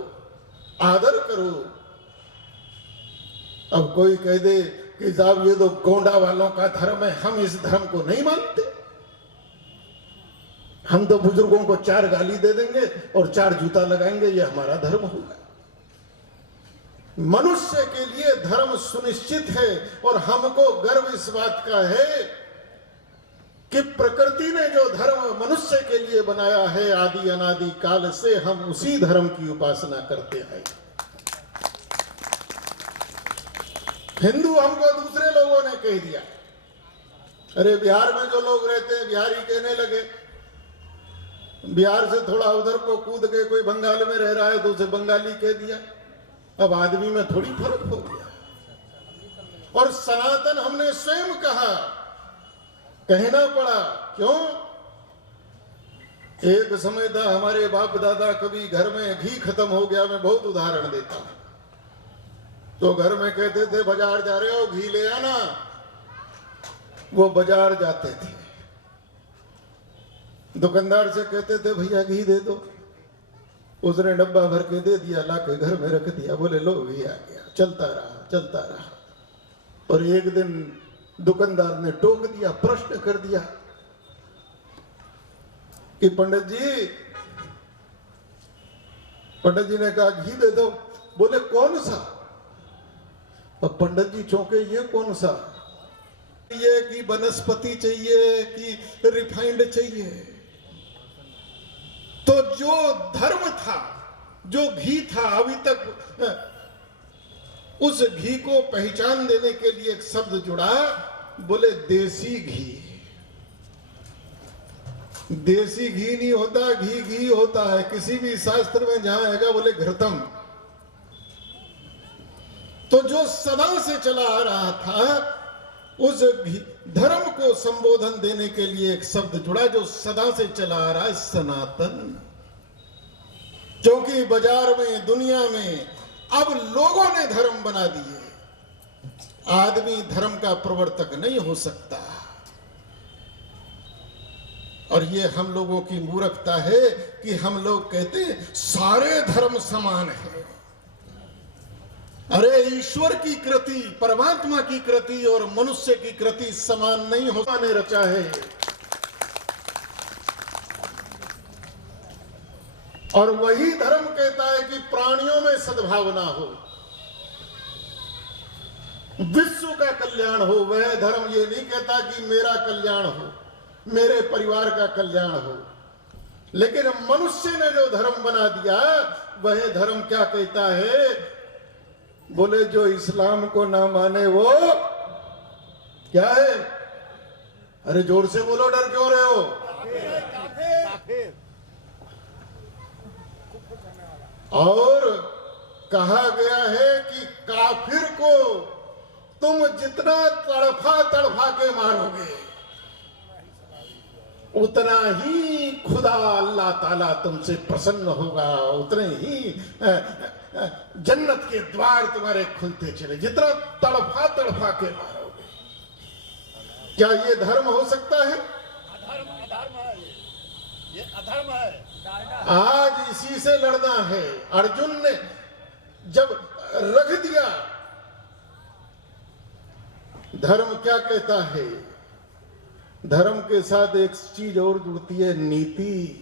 आदर करो। अब कोई कह दे कि साहब ये तो गोंडा वालों का धर्म है, हम इस धर्म को नहीं मानते, हम तो बुजुर्गों को 4 गाली दे देंगे और 4 जूता लगाएंगे, ये हमारा धर्म होगा। मनुष्य के लिए धर्म सुनिश्चित है और हमको गर्व इस बात का है कि प्रकृति ने जो धर्म मनुष्य के लिए बनाया है आदि अनादि काल से, हम उसी धर्म की उपासना करते हैं। हिंदू हमको दूसरे लोगों ने कह दिया। अरे बिहार में जो लोग रहते हैं बिहारी कहने लगे, बिहार से थोड़ा उधर को कूद के कोई बंगाल में रह रहा है तो उसे बंगाली कह दिया। अब आदमी में थोड़ी फर्क हो गया। और सनातन हमने स्वयं कहा, कहना पड़ा। क्यों? एक समय था हमारे बाप दादा, कभी घर में घी खत्म हो गया, मैं बहुत उदाहरण देता हूं, तो घर में कहते थे बाजार जा रहे हो घी ले आना। वो बाजार जाते थे, दुकानदार से कहते थे भैया घी दे दो, उसने डब्बा भर के दे दिया, ला के घर में रख दिया, बोले लो घी आ गया। चलता रहा। और एक दिन दुकानदार ने टोक दिया, प्रश्न कर दिया कि पंडित जी ने कहा घी दे दो। बोले कौन सा? और पंडित जी चौंके, ये कौन सा? ये कि वनस्पति चाहिए कि रिफाइंड चाहिए? तो जो धर्म था, जो घी था, अभी तक उस घी को पहचान देने के लिए एक शब्द जुड़ा, बोले देसी घी। देसी घी नहीं होता, घी होता है। किसी भी शास्त्र में जहां आएगा बोले घृतम। तो जो सदा से चला आ रहा था, उस धर्म को संबोधन देने के लिए एक शब्द जुड़ा जो सदा से चला आ रहा है, सनातन। क्योंकि बाजार में, दुनिया में अब लोगों ने धर्म बना दिए, आदमी धर्म का प्रवर्तक नहीं हो सकता। और ये हम लोगों की मूर्खता है कि हम लोग कहते हैं सारे धर्म समान हैं। अरे ईश्वर की कृति, परमात्मा की कृति और मनुष्य की कृति समान नहीं होता, ने रचा है। और वही धर्म कहता है कि प्राणियों में सद्भावना हो, विश्व का कल्याण हो। वह धर्म ये नहीं कहता कि मेरा कल्याण हो, मेरे परिवार का कल्याण हो। लेकिन मनुष्य ने जो धर्म बना दिया, वह धर्म क्या कहता है? बोले जो इस्लाम को ना माने वो क्या है? अरे जोर से बोलो, डर क्यों रहे हो? और कहा गया है कि काफिर को तुम जितना तड़फा के मारोगे, उतना ही खुदा अल्लाह ताला तुमसे प्रसन्न होगा, उतने ही जन्नत के द्वार तुम्हारे खुलते चले, जितना तड़फा के मारोगे। क्या ये धर्म हो सकता है? अधर्म है, ये अधर्म है। आज इसी से लड़ना है। अर्जुन ने जब रख दिया, धर्म क्या कहता है? धर्म के साथ एक चीज और जुड़ती है, नीति।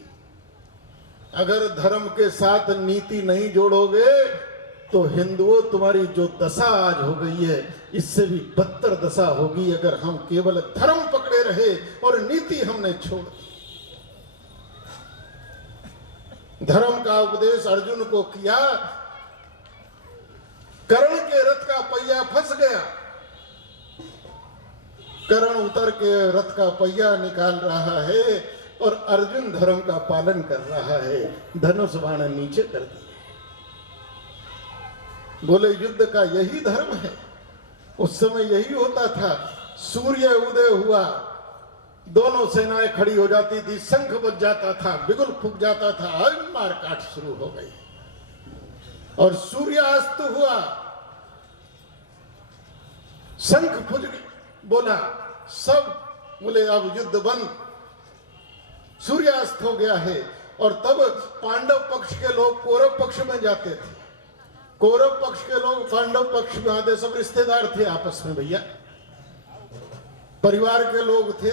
अगर धर्म के साथ नीति नहीं जोड़ोगे तो हिंदुओं, तुम्हारी जो दशा आज हो गई है, इससे भी बदतर दशा होगी अगर हम केवल धर्म पकड़े रहे और नीति हमने छोड़ दी। धर्म का उपदेश अर्जुन को किया, कर्ण के रथ का पहिया फंस गया, कर्ण उतर के रथ का पहिया निकाल रहा है और अर्जुन धर्म का पालन कर रहा है, धनुष बाण नीचे कर दिए। बोले युद्ध का यही धर्म है। उस समय यही होता था, सूर्य उदय हुआ, दोनों सेनाएं खड़ी हो जाती थी, शंख बज जाता था, बिगुल फूक जाता था, मारकाट शुरू हो गई। और सूर्यास्त हुआ, शंख फुज बोला, सब बोले अब युद्ध बंद, सूर्यास्त हो गया है। और तब पांडव पक्ष के लोग कौरव पक्ष में जाते थे, कौरव पक्ष के लोग पांडव पक्ष में आते, सब रिश्तेदार थे आपस में, भैया परिवार के लोग थे,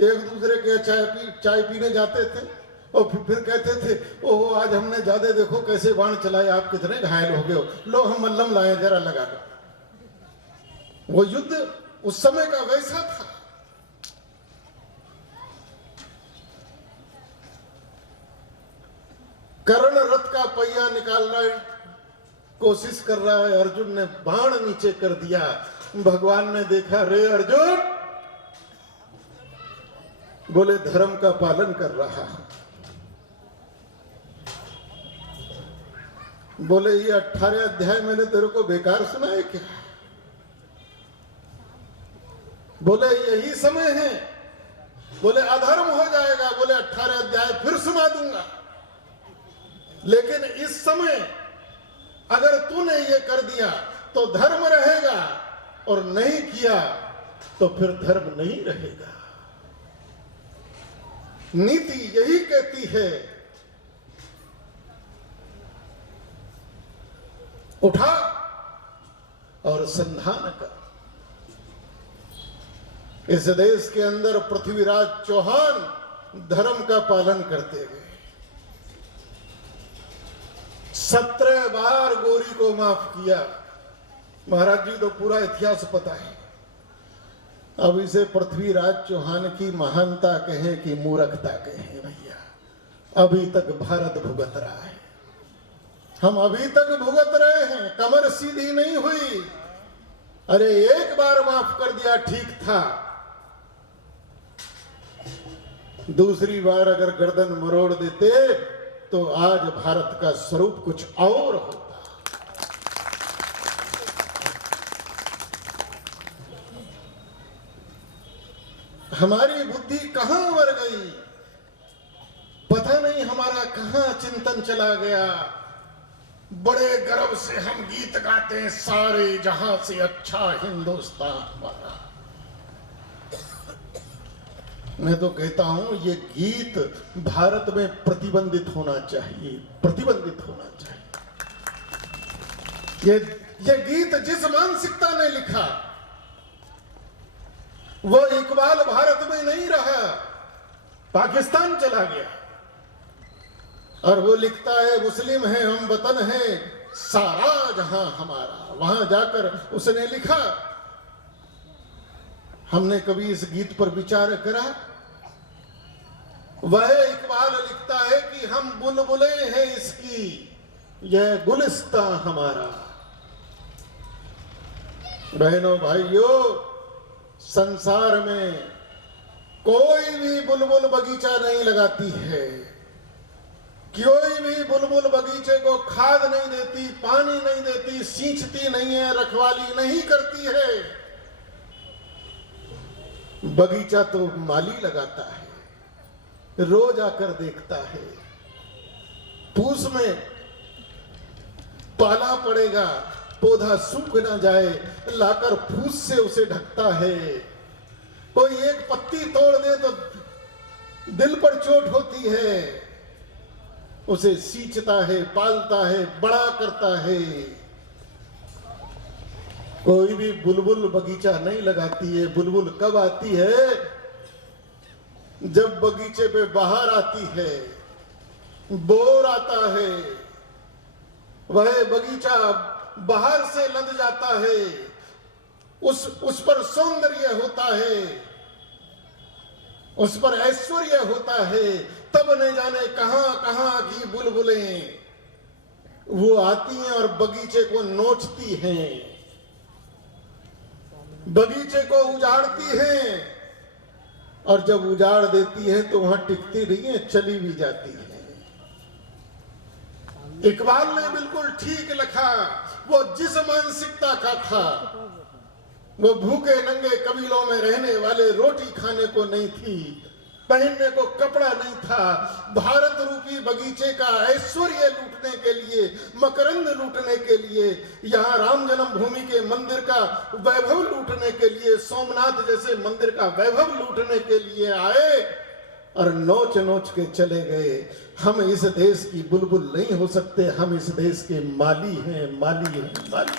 एक दूसरे के चाय पीने जाते थे और फिर कहते थे, ओहो आज हमने ज्यादा, देखो कैसे बाण चलाए, आप कितने घायल हो गए हो, लो हम मल्लम लाए जरा लगा कर। वो युद्ध उस समय का वैसा था। कर्ण रथ का पहिया निकालना कोशिश कर रहा है, अर्जुन ने बाण नीचे कर दिया। भगवान ने देखा, रे अर्जुन, बोले धर्म का पालन कर रहा। बोले ये 18 अध्याय मैंने तेरे को बेकार सुना है क्या? बोले यही समय है बोले अधर्म हो जाएगा, बोले 18 अध्याय फिर सुना दूंगा। लेकिन इस समय अगर तूने ये कर दिया तो धर्म रहेगा, और नहीं किया तो फिर धर्म नहीं रहेगा। नीति यही कहती है, उठा और संधान कर। इस देश के अंदर पृथ्वीराज चौहान धर्म का पालन करते गए। 17 बार गोरी को माफ किया। महाराज जी तो पूरा इतिहास पता है। अब इसे पृथ्वीराज चौहान की महानता कहें कि मूर्खता कहें, भैया अभी तक भारत भुगत रहा है। हम अभी तक भुगत रहे हैं, कमर सीधी नहीं हुई। अरे एक बार माफ कर दिया ठीक था, दूसरी बार अगर गर्दन मरोड़ देते तो आज भारत का स्वरूप कुछ और होता। हमारी बुद्धि कहां मर गई, पता नहीं हमारा कहां चिंतन चला गया। बड़े गर्व से हम गीत गाते हैं, सारे जहां से अच्छा हिंदुस्तान हमारा। मैं तो कहता हूं ये गीत भारत में प्रतिबंधित होना चाहिए, प्रतिबंधित होना चाहिए। ये गीत जिस मानसिकता ने लिखा वो इकबाल भारत में नहीं रहा, पाकिस्तान चला गया। और वो लिखता है मुस्लिम है हम वतन है सारा जहां हमारा। वहां जाकर उसने लिखा, हमने कभी इस गीत पर विचार करा? वह इकबाल लिखता है कि हम बुलबुले हैं इसकी, यह गुलिस्ता हमारा। बहनों भाइयों, संसार में कोई भी बुलबुल बगीचा नहीं लगाती है, कोई भी बुलबुल बगीचे को खाद नहीं देती, पानी नहीं देती, सींचती नहीं है, रखवाली नहीं करती है। बगीचा तो माली लगाता है, रोज आकर देखता है। पूस में पाला पड़ेगा, पौधा सूख ना जाए, लाकर फूस से उसे ढकता है। कोई एक पत्ती तोड़ दे तो दिल पर चोट होती है, उसे सींचता है, पालता है, बड़ा करता है। कोई भी बुलबुल बगीचा नहीं लगाती है। बुलबुल कब आती है? जब बगीचे पे बाहर आती है, बोर आता है, वह बगीचा बाहर से लद जाता है, उस पर सौंदर्य होता है, उस पर ऐश्वर्य होता है। तब न जाने कहां कहां की बुलबुलें वो आती हैं और बगीचे को नोचती हैं, बगीचे को उजाड़ती हैं, और जब उजाड़ देती है तो वहां टिकती नहीं है, चली भी जाती है। इकबाल ने बिल्कुल ठीक लिखा। वो जिस मानसिकता का था, वो भूखे नंगे कबीलों में रहने वाले, रोटी खाने को नहीं थी, पहनने को कपड़ा नहीं था, भारत रूपी बगीचे का ऐश्वर्य लूटने के लिए, मकरंद लूटने के लिए, यहाँ राम जन्मभूमि के मंदिर का वैभव लूटने के लिए, सोमनाथ जैसे मंदिर का वैभव लूटने के लिए आए और नोच नोच के चले गए। हम इस देश की बुलबुल नहीं हो सकते, हम इस देश के माली हैं, माली हैं, माली।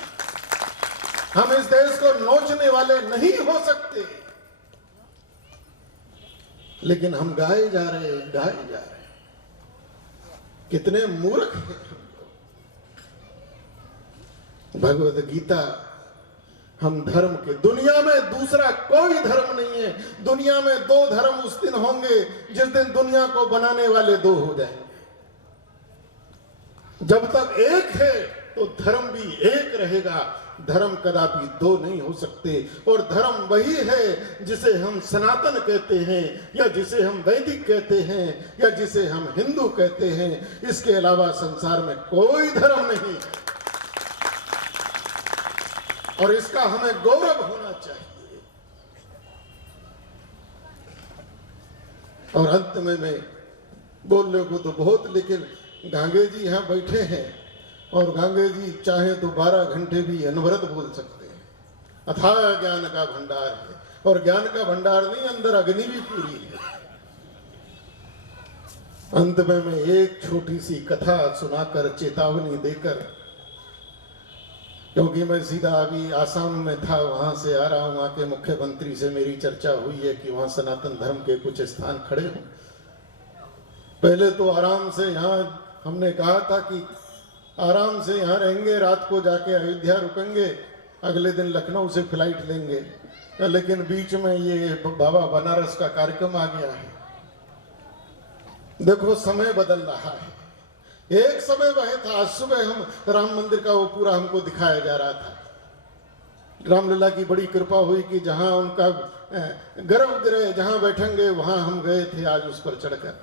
हम इस देश को नोचने वाले नहीं हो सकते। लेकिन हम गाए जा रहे हैं, गाए जा रहे हैं। कितने मूर्ख हैं हम लोग। भगवद गीता हम धर्म के, दुनिया में दूसरा कोई धर्म नहीं है। दुनिया में दो धर्म उस दिन होंगे जिस दिन दुनिया को बनाने वाले दो हो जाएंगे। जब तक एक है तो धर्म भी एक रहेगा, धर्म कदापि दो नहीं हो सकते। और धर्म वही है जिसे हम सनातन कहते हैं, या जिसे हम वैदिक कहते हैं, या जिसे हम हिंदू कहते हैं। इसके अलावा संसार में कोई धर्म नहीं, और इसका हमें गौरव होना चाहिए। और अंत में मैं बोलने को तो बहुत, लेकिन गांगे जी यहाँ बैठे हैं और गांगे जी चाहे तो 12 घंटे भी अनवरत बोल सकते हैं। अथाह ज्ञान का भंडार है, और ज्ञान का भंडार नहीं, अंदर अग्नि भी पूरी है। अंत में मैं एक छोटी सी कथा सुनाकर चेतावनी देकर, क्योंकि मैं सीधा अभी आसाम में था, वहां से आ रहा हूं, वहां के मुख्यमंत्री से मेरी चर्चा हुई है कि वहां सनातन धर्म के कुछ स्थान खड़े हों। पहले तो आराम से यहाँ हमने कहा था कि आराम से यहाँ रहेंगे, रात को जाके अयोध्या रुकेंगे, अगले दिन लखनऊ से फ्लाइट लेंगे, लेकिन बीच में ये बाबा बनारस का कार्यक्रम आ गया है। देखो समय बदल रहा है। एक समय वह था, आज सुबह हम राम मंदिर का वो पूरा हमको दिखाया जा रहा था। रामलला की बड़ी कृपा हुई कि जहां उनका गर्भगृह जहां बैठेंगे वहां हम गए थे आज उस पर चढ़कर।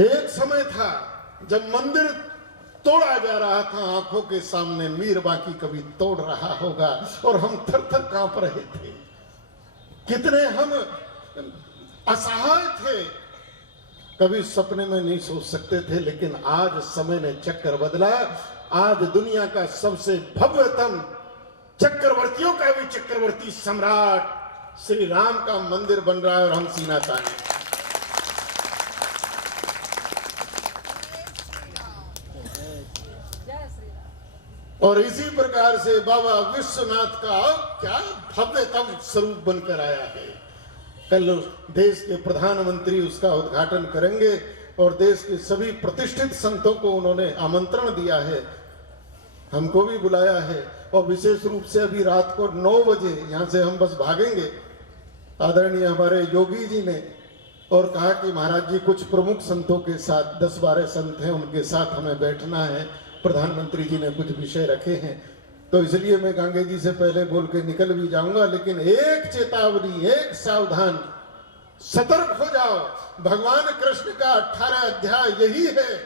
एक समय था जब मंदिर तोड़ा जा रहा था आंखों के सामने, मीर बाकी कभी तोड़ रहा होगा, और हम थर थर कांप रहे थे। कितने हम असहाय थे, कभी सपने में नहीं सोच सकते थे। लेकिन आज समय ने चक्कर बदला। आज दुनिया का सबसे भव्यतम, चक्रवर्तियों का भी चक्रवर्ती सम्राट श्री राम का मंदिर बन रहा है और हम सीना ताने। और इसी प्रकार से बाबा विश्वनाथ का क्या भव्यतम स्वरूप बनकर आया है। कल देश के प्रधानमंत्री उसका उद्घाटन करेंगे और देश के सभी प्रतिष्ठित संतों को उन्होंने आमंत्रण दिया है, हमको भी बुलाया है। और विशेष रूप से अभी रात को 9 बजे यहाँ से हम बस भागेंगे। आदरणीय हमारे योगी जी ने और कहा कि महाराज जी कुछ प्रमुख संतों के साथ 10-12 संत हैं, उनके साथ हमें बैठना है। प्रधानमंत्री जी ने कुछ विषय रखे हैं, तो इसलिए मैं गांगे जी से पहले बोल के निकल भी जाऊंगा। लेकिन एक चेतावनी, एक सावधान, सतर्क हो जाओ। भगवान कृष्ण का 18 अध्याय यही है।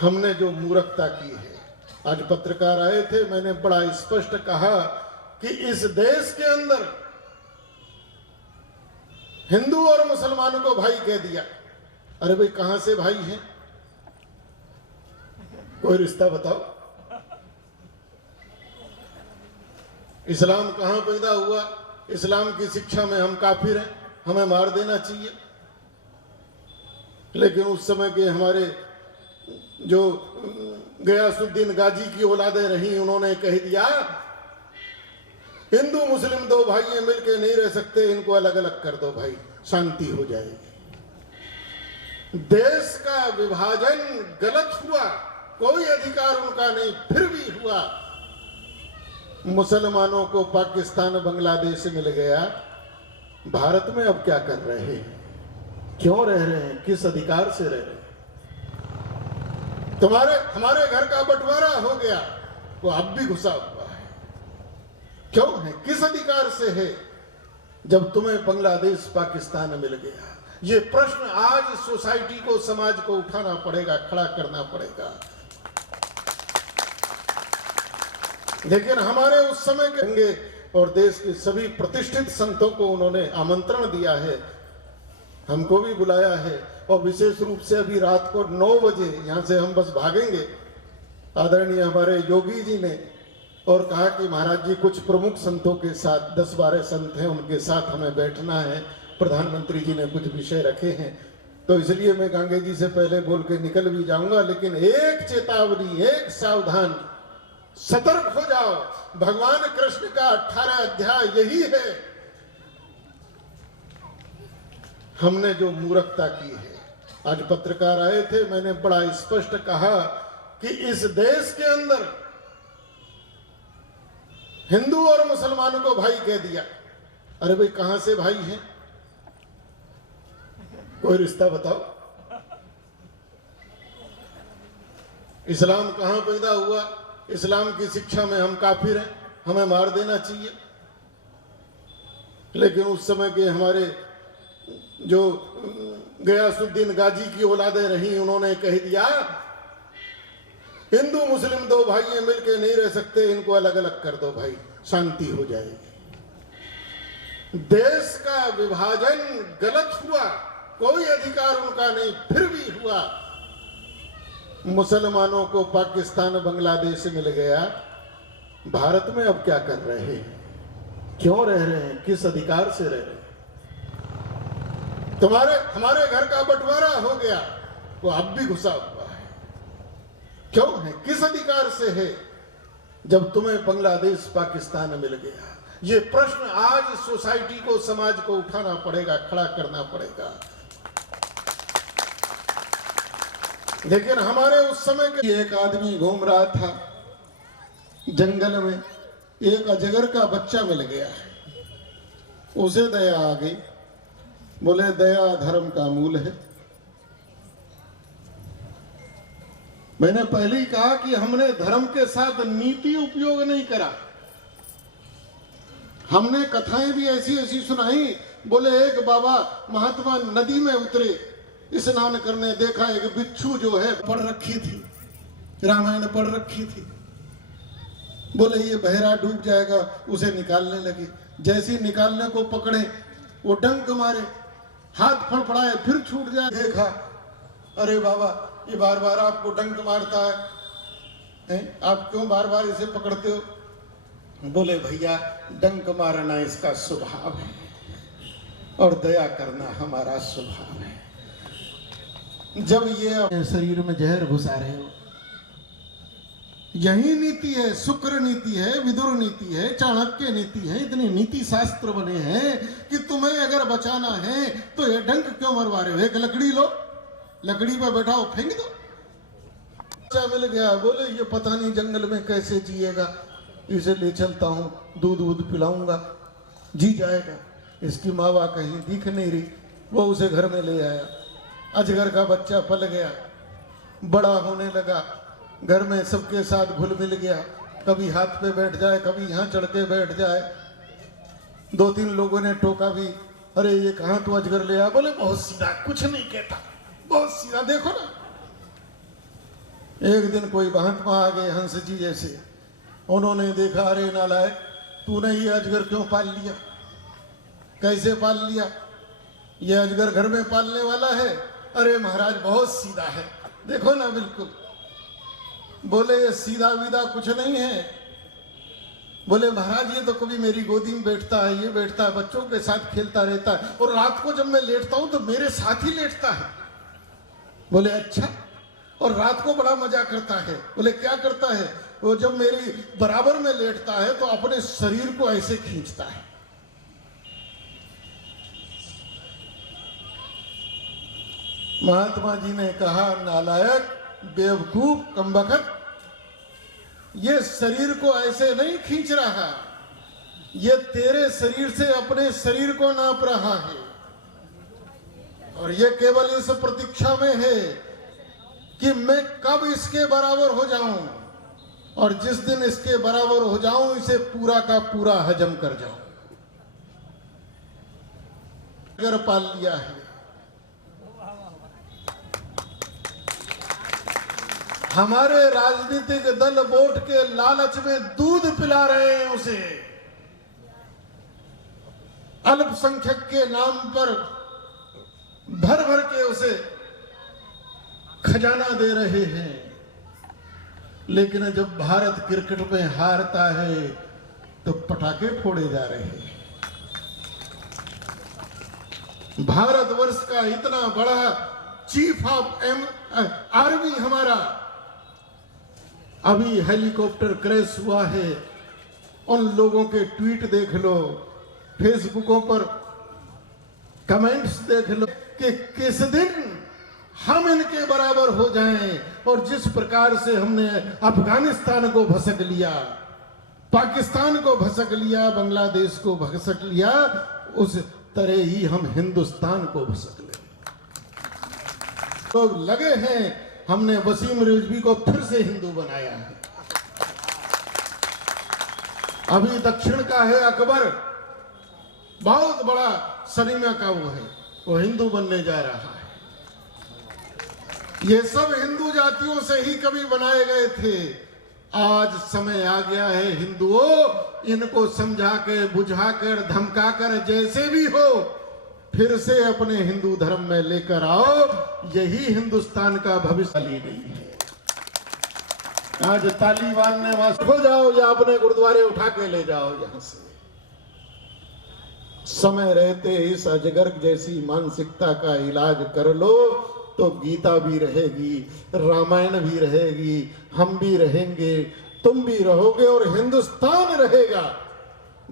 हमने जो मूर्खता की है, आज पत्रकार आए थे, मैंने बड़ा स्पष्ट कहा कि इस देश के अंदर हिंदू और मुसलमानों को भाई कह दिया। अरे भाई कहां से भाई हैं? कोई रिश्ता बताओ। इस्लाम कहां पैदा हुआ? इस्लाम की शिक्षा में हम काफिर हैं, हमें मार देना चाहिए। लेकिन उस समय के हमारे जो गयासुद्दीन गाजी की औलादें रही, उन्होंने कह दिया हिंदू मुस्लिम 2 भाई मिलके नहीं रह सकते, इनको अलग अलग कर दो भाई, शांति हो जाएगी। देश का विभाजन गलत हुआ, कोई अधिकार उनका नहीं, फिर भी हुआ। मुसलमानों को पाकिस्तान बांग्लादेश मिल गया, भारत में अब क्या कर रहे हैं? क्यों रह रहे हैं? किस अधिकार से रह रहे हैं? हमारे घर का बंटवारा हो गया, वो अब भी घुसा हुआ है। क्यों है? किस अधिकार से है जब तुम्हें बांग्लादेश पाकिस्तान मिल गया? ये प्रश्न आज सोसाइटी को, समाज को उठाना पड़ेगा, खड़ा करना पड़ेगा। लेकिन हमारे उस समय कहेंगे और देश के सभी प्रतिष्ठित संतों को उन्होंने आमंत्रण दिया है, हमको भी बुलाया है। और विशेष रूप से अभी रात को 9 बजे यहाँ से हम बस भागेंगे। आदरणीय हमारे योगी जी ने और कहा कि महाराज जी कुछ प्रमुख संतों के साथ 10-12 संत हैं, उनके साथ हमें बैठना है। प्रधानमंत्री जी ने कुछ विषय रखे हैं, तो इसलिए मैं गांगे जी से पहले बोल के निकल भी जाऊंगा। लेकिन एक चेतावनी, एक सावधान, सतर्क हो जाओ। भगवान कृष्ण का 18 अध्याय यही है। हमने जो मूर्खता की है, आज पत्रकार आए थे, मैंने बड़ा स्पष्ट कहा कि इस देश के अंदर हिंदू और मुसलमानों को भाई कह दिया। अरे भाई कहां से भाई हैं? कोई रिश्ता बताओ। इस्लाम कहां पैदा हुआ? इस्लाम की शिक्षा में हम काफिर हैं, हमें मार देना चाहिए। लेकिन उस समय के हमारे जो गयासुद्दीन गाजी की औलादें रही, उन्होंने कह दिया हिंदू मुस्लिम 2 भाई मिलके नहीं रह सकते, इनको अलग अलग कर दो भाई, शांति हो जाएगी। देश का विभाजन गलत हुआ, कोई अधिकार उनका नहीं, फिर भी हुआ। मुसलमानों को पाकिस्तान बांग्लादेश मिल गया, भारत में अब क्या कर रहे हैं, क्यों रह रहे हैं, किस अधिकार से रह रहे हैं? हमारे घर का बंटवारा हो गया, वो अब भी घुसा हुआ है, क्यों है, किस अधिकार से है, जब तुम्हें बांग्लादेश पाकिस्तान मिल गया? ये प्रश्न आज सोसाइटी को, समाज को उठाना पड़ेगा, खड़ा करना पड़ेगा। लेकिन हमारे उस समय के एक आदमी घूम रहा था जंगल में, एक अजगर का बच्चा मिल गया, उसे दया आ गई, बोले दया धर्म का मूल है। मैंने पहले ही कहा कि हमने धर्म के साथ नीति उपयोग नहीं करा, हमने कथाएं भी ऐसी ऐसी सुनाई। बोले एक बाबा महात्मा नदी में उतरे स्नान करने, देखा एक बिच्छू जो है पढ़ रखी थी, रामायण पढ़ रखी थी, बोले ये बहरा डूब जाएगा, उसे निकालने लगे। जैसे ही निकालने को पकड़े, वो डंक मारे, हाथ फड़फड़ाए, फिर छूट जाए। देखा, अरे बाबा ये बार बार आपको डंक मारता है, आप क्यों बार बार इसे पकड़ते हो? बोले भैया डंक मारना इसका स्वभाव है और दया करना हमारा स्वभाव है। जब ये शरीर में जहर घुसा रहे हो, यही नीति है, शुक्र नीति है, विदुर नीति है, चाणक्य नीति है, इतने नीति शास्त्र बने हैं कि तुम्हें अगर बचाना है तो ये डंक क्यों मरवा रहे हो? एक लकड़ी लो, लकड़ी पर बैठाओ, फेंक दो। बच्चा मिल गया, बोले ये पता नहीं जंगल में कैसे जिएगा, इसे ले चलता हूँ, दूध दूध पिलाऊंगा, जी जाएगा। इसकी मावा कहीं दिख नहीं रही, वो उसे घर में ले आया। अजगर का बच्चा पल गया, बड़ा होने लगा, घर में सबके साथ घुल मिल गया, कभी हाथ पे बैठ जाए, कभी यहाँ चढ़ के बैठ जाए। 2-3 लोगों ने टोका भी, अरे ये कहाँ तू अजगर ले आया? बोले बहुत सीधा, कुछ नहीं कहता, बहुत सीधा, देखो ना। एक दिन कोई महात्मा आ गए हंस जी जैसे, उन्होंने देखा, अरे नालायक तूने ये अजगर क्यों पाल लिया, कैसे पाल लिया, ये अजगर घर में पालने वाला है? अरे महाराज बहुत सीधा है, देखो ना बिल्कुल। बोले ये सीधा विदा कुछ नहीं है। बोले महाराज ये तो कभी मेरी गोदी में बैठता है, ये बैठता है, बच्चों के साथ खेलता रहता है, और रात को जब मैं लेटता हूं तो मेरे साथ ही लेटता है। बोले अच्छा, और रात को बड़ा मजा करता है। बोले क्या करता है? वो जब मेरी बराबर में लेटता है तो अपने शरीर को ऐसे खींचता है। महात्मा जी ने कहा, नालायक, बेवकूफ, कमबख्त, ये शरीर को ऐसे नहीं खींच रहा, ये तेरे शरीर से अपने शरीर को नाप रहा है, और ये केवल इस प्रतीक्षा में है कि मैं कब इसके बराबर हो जाऊं, और जिस दिन इसके बराबर हो जाऊं इसे पूरा का पूरा हजम कर जाऊं। अगर पाल लिया है, हमारे राजनीतिक दल वोट के लालच में दूध पिला रहे हैं उसे, अल्पसंख्यक के नाम पर भर भर के उसे खजाना दे रहे हैं। लेकिन जब भारत क्रिकेट में हारता है तो पटाखे फोड़े जा रहे हैं। भारतवर्ष का इतना बड़ा चीफ ऑफ आर्मी हमारा अभी हेलीकॉप्टर क्रैश हुआ है, उन लोगों के ट्वीट देख लो, फेसबुकों पर कमेंट्स देख लो कि किस दिन हम इनके बराबर हो जाएं। और जिस प्रकार से हमने अफगानिस्तान को भसक लिया, पाकिस्तान को भसक लिया, बांग्लादेश को भसक लिया, उस तरह ही हम हिंदुस्तान को भसक ले। तो लगे हैं, हमने वसीम रिजवी को फिर से हिंदू बनाया है। अभी दक्षिण का है अकबर, बहुत बड़ा सनीमा का वो है, वो हिंदू बनने जा रहा है। ये सब हिंदू जातियों से ही कभी बनाए गए थे, आज समय आ गया है हिंदुओं, इनको समझा के बुझा कर धमका कर जैसे भी हो फिर से अपने हिंदू धर्म में लेकर आओ। यही हिंदुस्तान का भविष्य ली गई है। आज तालिबान ने वहां खो जाओ या अपने गुरुद्वारे उठा के ले जाओ यहां से। समय रहते इस अजगर जैसी मानसिकता का इलाज कर लो तो गीता भी रहेगी, रामायण भी रहेगी, हम भी रहेंगे, तुम भी रहोगे और हिंदुस्तान रहेगा।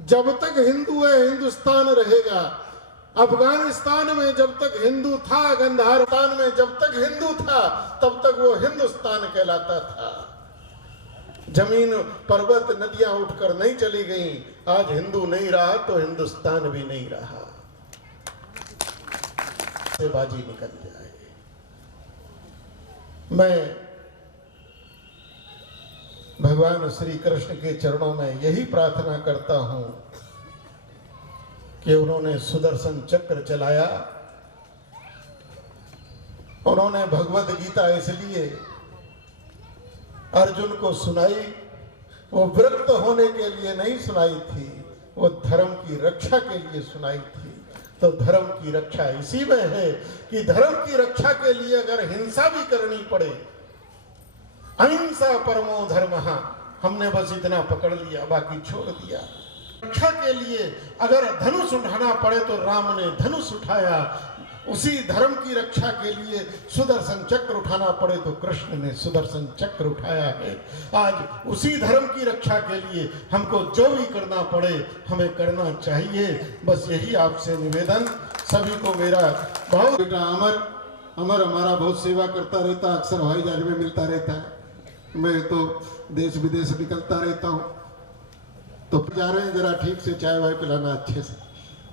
जब तक हिंदू है हिंदुस्तान रहेगा। अफगानिस्तान में जब तक हिंदू था, गंधारस्तान में जब तक हिंदू था तब तक वो हिंदुस्तान कहलाता था। जमीन पर्वत नदियां उठकर नहीं चली गई। आज हिंदू नहीं रहा तो हिंदुस्तान भी नहीं रहा। से बाजी निकल जाए। मैं भगवान श्री कृष्ण के चरणों में यही प्रार्थना करता हूं कि उन्होंने सुदर्शन चक्र चलाया, उन्होंने भगवद गीता इसलिए अर्जुन को सुनाई, वो विरक्त होने के लिए नहीं सुनाई थी, वो धर्म की रक्षा के लिए सुनाई थी। तो धर्म की रक्षा इसी में है कि धर्म की रक्षा के लिए अगर हिंसा भी करनी पड़े, अहिंसा परमो धर्मः, हमने बस इतना पकड़ लिया, बाकी छोड़ दिया। रक्षा के लिए अगर धनुष उठाना पड़े तो राम ने धनुष उठाया। उसी धर्म की रक्षा के लिए सुदर्शन चक्र उठाना पड़े तो कृष्ण ने सुदर्शन चक्र उठाया है। आज उसी धर्म की रक्षा के लिए हमको जो भी करना पड़े हमें करना चाहिए। बस यही आपसे निवेदन। सभी को मेरा बहुत बेटा अमर हमारा बहुत सेवा करता रहता, अक्सर हवाई जहाज में मिलता रहता है। मैं तो देश विदेश निकलता रहता हूँ, तो जा रहे हैं जरा ठीक से चाय वाय पिलाना अच्छे से।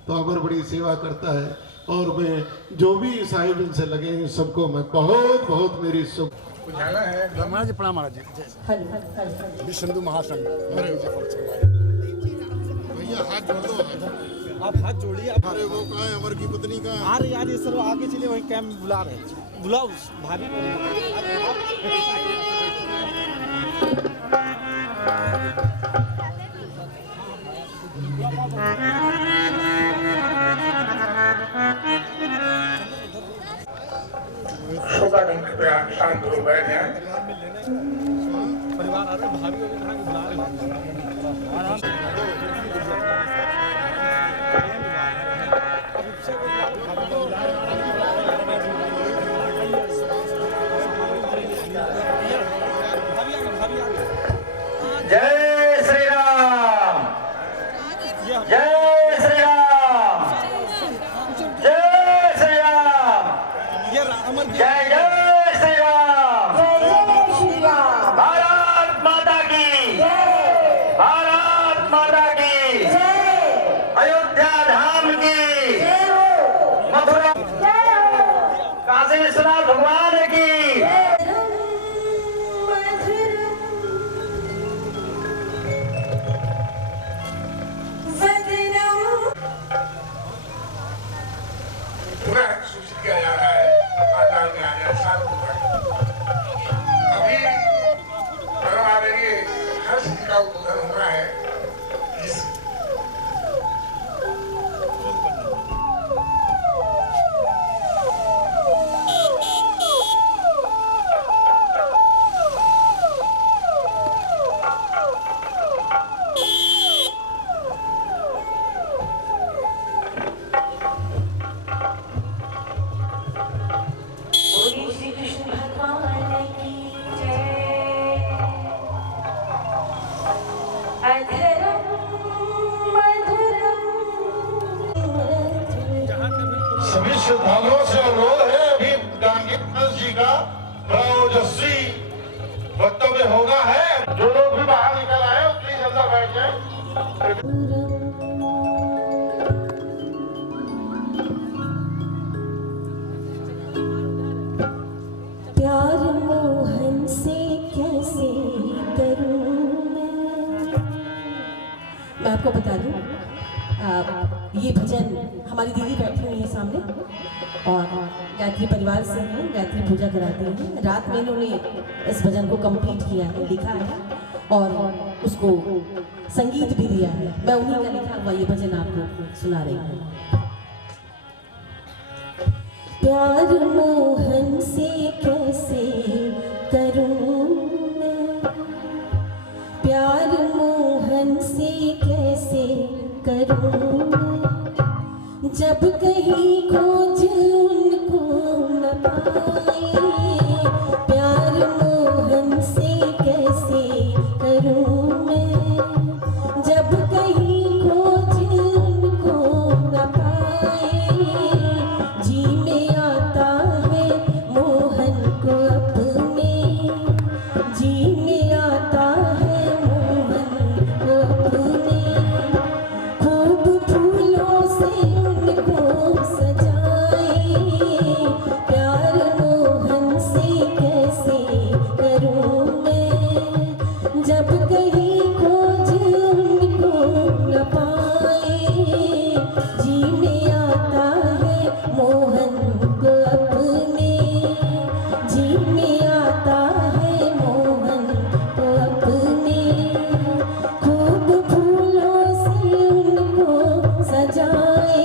तो अमर बड़ी सेवा करता है और मैं जो भी इस आयोजन से लगे हैं सबको मैं बहुत बहुत मेरी शुभ उजाला है। महाराज जी प्रणाम। महाराज जी विश्व हिंदू महासंघ। भैया हाथ जोड़ दो। आप हाथ जोड़िए। आप अरे वो कहाँ है, अमर की पत्नी कहाँ है? आ रहे यार, ये सर आगे चलिए, वही कैंप बुला रहे हैं। बुलाओ उस भाभी शांत हो गए हैं। परिवार आ रहे हैं, भाभी को कहाँ बुला रहे हैं। आराम से जय श्री राम, जय श्री राम, जय श्री राम, जय जय श्री राम, भारत माता की, भारत माता की, अयोध्या धाम की, मथुरा काशी विश्वनाथ भगवान की। पूरा सूचित किया जा रहा है। आजाद में आया सात अभी हमारे हर्ष का उद्घाटन हुआ है। इस सभी श्रद्धालुओं से अनुरोध है, अभी गांधी जी का बड़ा ओजस्वी वक्तव्य होगा है। जो लोग भी बाहर निकल आए प्लीज अंदर बैठ जाए। प्यार मोहन से कैसे करूं मैं आपको बता दूं, ये भजन हमारी दीदी बैठी हुई है सामने और गायत्री परिवार से हैं, गायत्री पूजा कराती हैं। रात में इन्होंने इस भजन को कंप्लीट किया है, लिखा है और उसको संगीत भी दिया है। मैं उन्हीं का लिखा हुआ ये भजन आपको सुना रही हूँ। प्यार मोहन से कैसे करूं मैं, प्यार मोहन से कैसे करूं मैं, जब कहीं खोज उनको न पाए। प्यार मोहन से कैसे करूं मैं, जब कहीं खोज उनको न पाए। जी में आता है मोहन को अपने, जी में आता है मोहन को अपने। खूब फूलों से उनको सजाए। प्यार मोहन से कैसे करूं मैं, जब कहीं खोज उनको न पाए। जी में आता है मोहन को अपने, जी में आता है मोहन को अपने। खूब फूलों से उनको सजाए।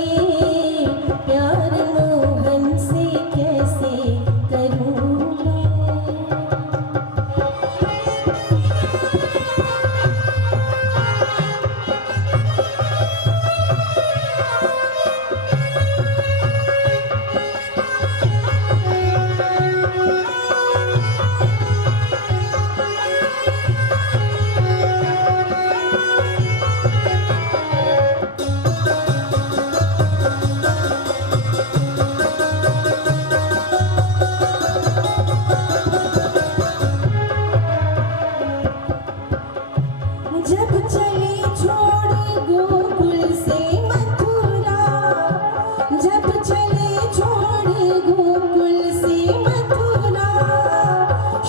प्यार मोहन से कैसे करूं मैं। जब चले छोड़ गोकुल से मथुरा, जब चले छोड़ गोकुल से मथुरा।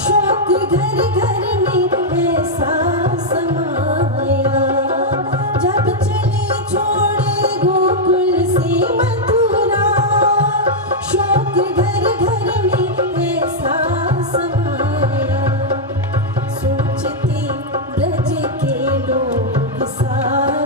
शौक घर घर में ऐसा समाया। जब चले छोड़ गोकुल से मथुरा। शौक घर घर में ऐसा समाया। सोचते ब्रज के लोग सारे,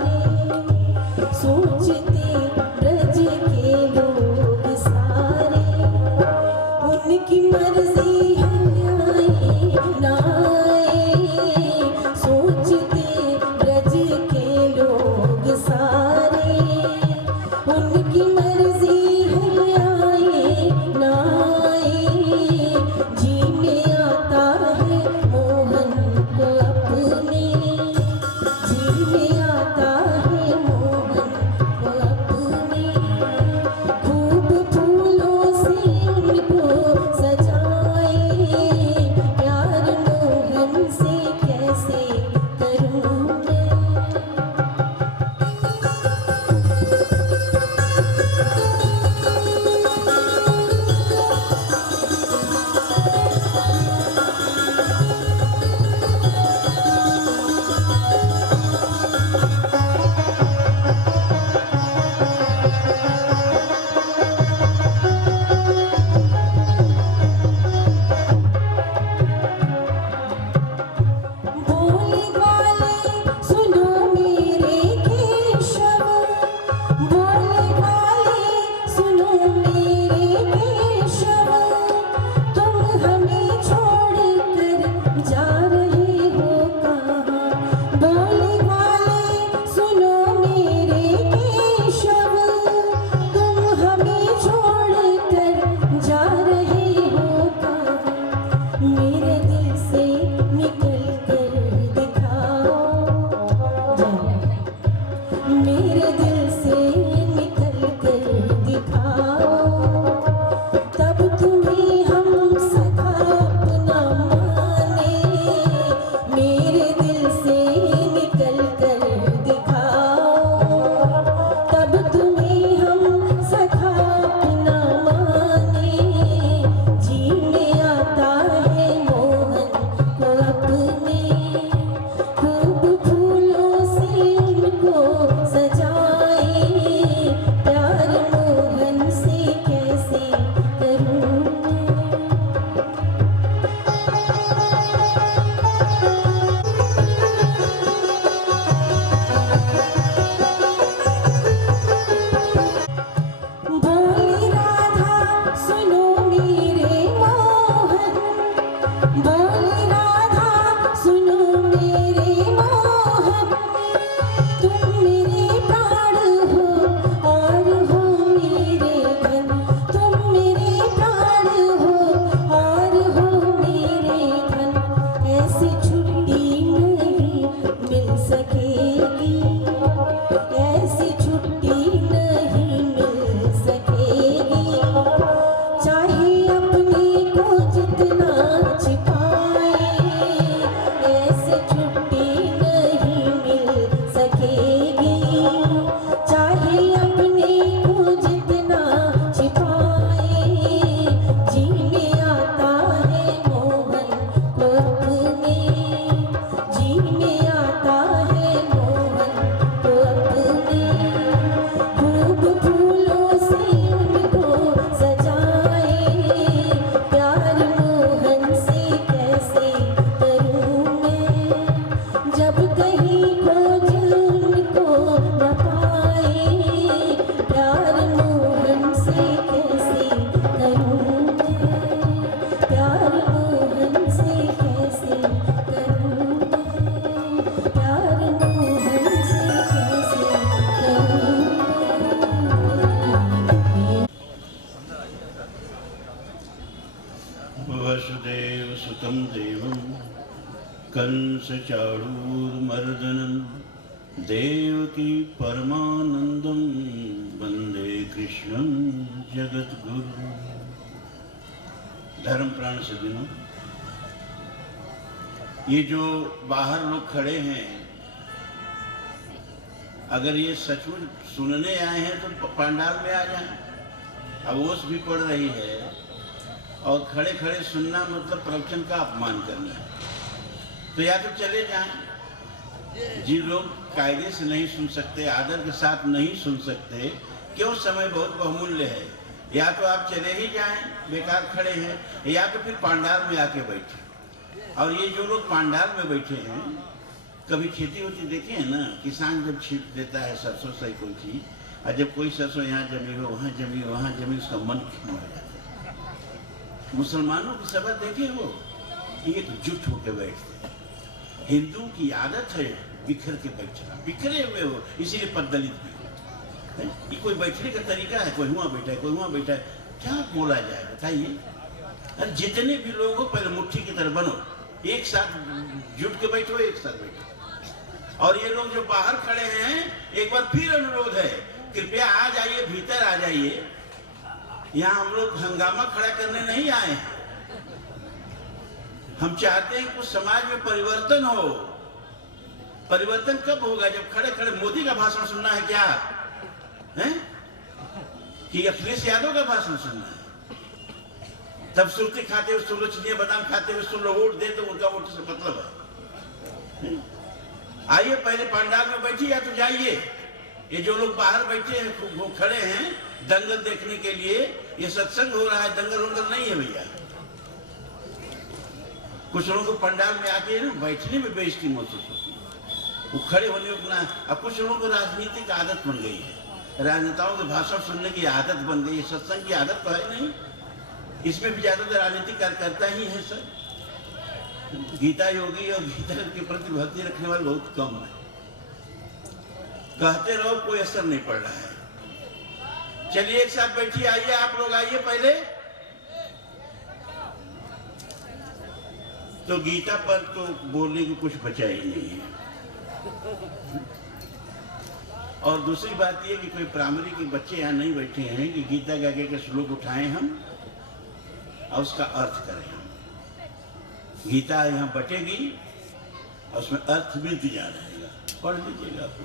चाणूरमर्दनं देवकी परमानंदं वंदे कृष्णं जगद्गुरु। धर्म प्राण सज्जनों, ये जो बाहर लोग खड़े हैं, अगर ये सचमुच सुनने आए हैं तो पंडाल में आ जाएं। अब ओस भी पड़ रही है और खड़े खड़े सुनना मतलब प्रवचन का अपमान करना है। तो या तो चले जाएं। जिन लोग कायदे से नहीं सुन सकते, आदर के साथ नहीं सुन सकते, क्यों, समय बहुत बहुमूल्य है। या तो आप चले ही जाएं, बेकार खड़े हैं, या तो फिर पंडाल में आके बैठे। और ये जो लोग पंडाल में बैठे हैं, कभी खेती होती देखे हैं ना, किसान जब छींट देता है सरसों से कोई चीज, और जब कोई सरसों यहाँ जमी हो, वहाँ जमी हो, वहाँ जमी, उसका मन खिन्न हो जाता है। मुसलमानों की सभा देखे हो, एकजुट होकर बैठते। हिंदू की आदत है बिखर के बैठना, बिखरे हुए हो, इसीलिए पद्दलित भी। ये कोई बैठने का तरीका है? कोई वहाँ बैठा है, कोई वहाँ बैठा है, क्या बोला जाए बताइए। अरे जितने भी लोग हो, पहले मुट्ठी की तरह बनो, एक साथ जुट के बैठो, एक साथ बैठो। और ये लोग जो बाहर खड़े हैं, एक बार फिर अनुरोध है, कृपया आ जाइए, भीतर आ जाइए। यहाँ हम लोग हंगामा खड़ा करने नहीं आए हैं। हम चाहते हैं कुछ समाज में परिवर्तन हो। परिवर्तन कब होगा? जब खड़े खड़े मोदी का भाषण सुनना है क्या है? कि अखिलेश यादव का भाषण सुनना है? तब सुर्ती खाते हुए सुन लो, चिनिया बादाम खाते हुए सुन लो, वोट दे तो उनका वोट से मतलब है। आइए पहले पंडाल में बैठिए, या तो जाइए। ये जो लोग बाहर बैठे हैं, वो खड़े हैं दंगल देखने के लिए, ये सत्संग हो रहा है, दंगल वंगल नहीं है भैया। कुछ लोगों को पंडाल में आके ना बैठने में बेइज्जती महसूस होती है, वो खड़े होने उतना। अब कुछ लोगों को राजनीति की आदत बन गई है, राजनेताओं के भाषण सुनने की आदत बन गई है। सत्संग की आदत तो है नहीं, इसमें भी ज्यादातर राजनीतिक कार्यकर्ता ही है सर। गीता योगी और गीता के प्रति भक्ति रखने वाले बहुत कम है। कहते रहो, कोई असर नहीं पड़ रहा है। चलिए एक साथ बैठिए, आइए आप लोग, आइए पहले। तो गीता पर तो बोलने को कुछ बचा ही नहीं है। और दूसरी बात यह कि कोई प्राइमरी के बच्चे यहाँ नहीं बैठे हैं कि गीता के आगे के श्लोक उठाएं हम और उसका अर्थ करें हम। गीता यहाँ बटेगी और उसमें अर्थ भी दिया रहेगा, पढ़ लीजिएगा आप।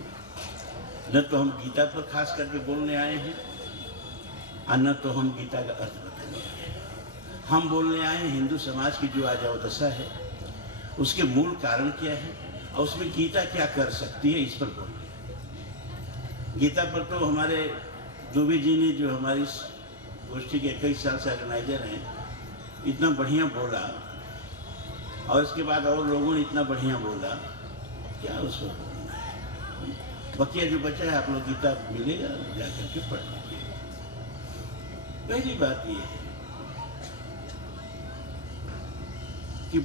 न तो हम गीता पर खास करके बोलने आए हैं और न तो हम गीता का अर्थ बताने आए हैं। हम बोलने आए हैं हिंदू समाज की जो आज अवदशा है, उसके मूल कारण क्या है और उसमें गीता क्या कर सकती है, इस पर बोल रहे हैं। गीता पर तो हमारे दुबे जी ने, जो हमारी गोष्ठी के 21 साल से ऑर्गेनाइजर हैं, इतना बढ़िया बोला, और इसके बाद और लोगों ने इतना बढ़िया बोला, क्या उसको बोलना है। बकिया जो बचा है, आप लोग गीता मिलेगा, जाकर के पढ़ लीजिए। पहली बात ये है कि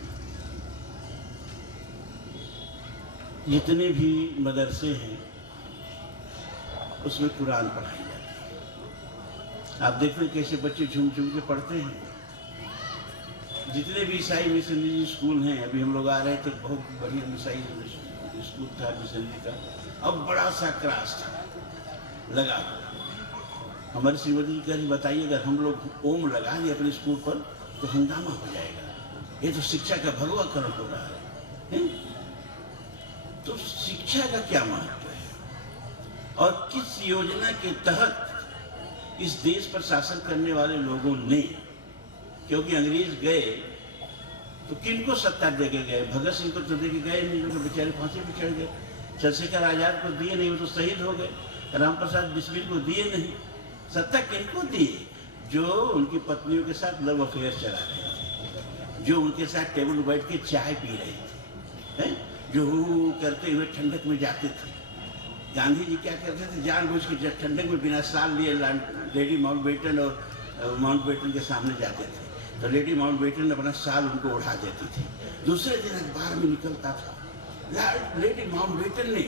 जितने भी मदरसे हैं उसमें कुरान पढ़ाई जाती है। आप देखते हैं कैसे बच्चे झूम झूम के पढ़ते हैं। जितने भी ईसाई मिशनरी स्कूल हैं, अभी हम लोग आ रहे थे, बहुत बढ़िया ईसाई स्कूल था मिशनरी का, अब बड़ा सा क्लास था लगा। हमारे श्रीमती जी कह रही, बताइए अगर हम लोग ओम लगा दें अपने स्कूल पर तो हंगामा हो जाएगा। ये तो शिक्षा का भगवाकरण हो रहा है। तो शिक्षा का क्या महत्व है और किस योजना के तहत इस देश पर शासन करने वाले लोगों ने, क्योंकि अंग्रेज गए तो किनको सत्ता दे के गए? भगत सिंह को तो दे के गए नहीं, जो बेचारे फांसी पे चढ़ गए। चंद्रशेखर आजाद को दिए नहीं, वो तो शहीद हो गए। राम प्रसाद बिस्मिल को दिए नहीं। सत्ता किनको दिए? जो उनकी पत्नियों के साथ लव अफेयर चला रहे थे, जो उनके साथ टेबल बैठ के चाय पी रहे थे, जो करते हुए ठंडक में जाते थे। गांधी जी क्या करते थे? जानबूझ के ठंडक में बिना साल लिए लेडी माउंटबेटन और माउंटबेटन के सामने जाते थे, तो लेडी माउंटबेटन अपना साल उनको उड़ा देती थी। दूसरे दिन अखबार में निकलता था, लेडी माउंटबेटन ने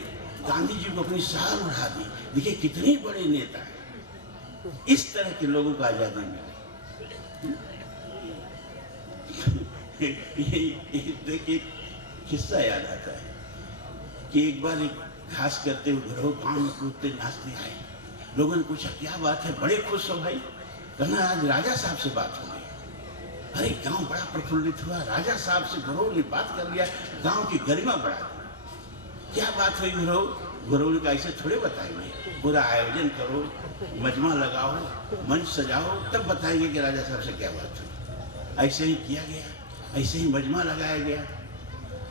गांधी जी को अपनी साल उड़ा दी। देखिए कितने बड़े नेता हैं। इस तरह के लोगों को आजादी मिली। देखिए किस्सा याद आता है कि एक बार एक घास करते हुए घरों गाँव में कूदते नाचते आए। लोगों ने पूछा क्या बात है, बड़े खुश हो भाई? कहना आज राजा साहब से बात हो गई। अरे गांव बड़ा प्रफुल्लित हुआ, राजा साहब से गुरु ने बात कर लिया, गांव की गरिमा बढ़ा दी। क्या बात हुई गुरु ने कहा ऐसे थोड़े बताएंगे, पूरा आयोजन करो, मजमा लगाओ, मंच सजाओ, तब बताएंगे कि राजा साहब से क्या बात हुई। ऐसे ही किया गया, ऐसे ही मजमा लगाया गया।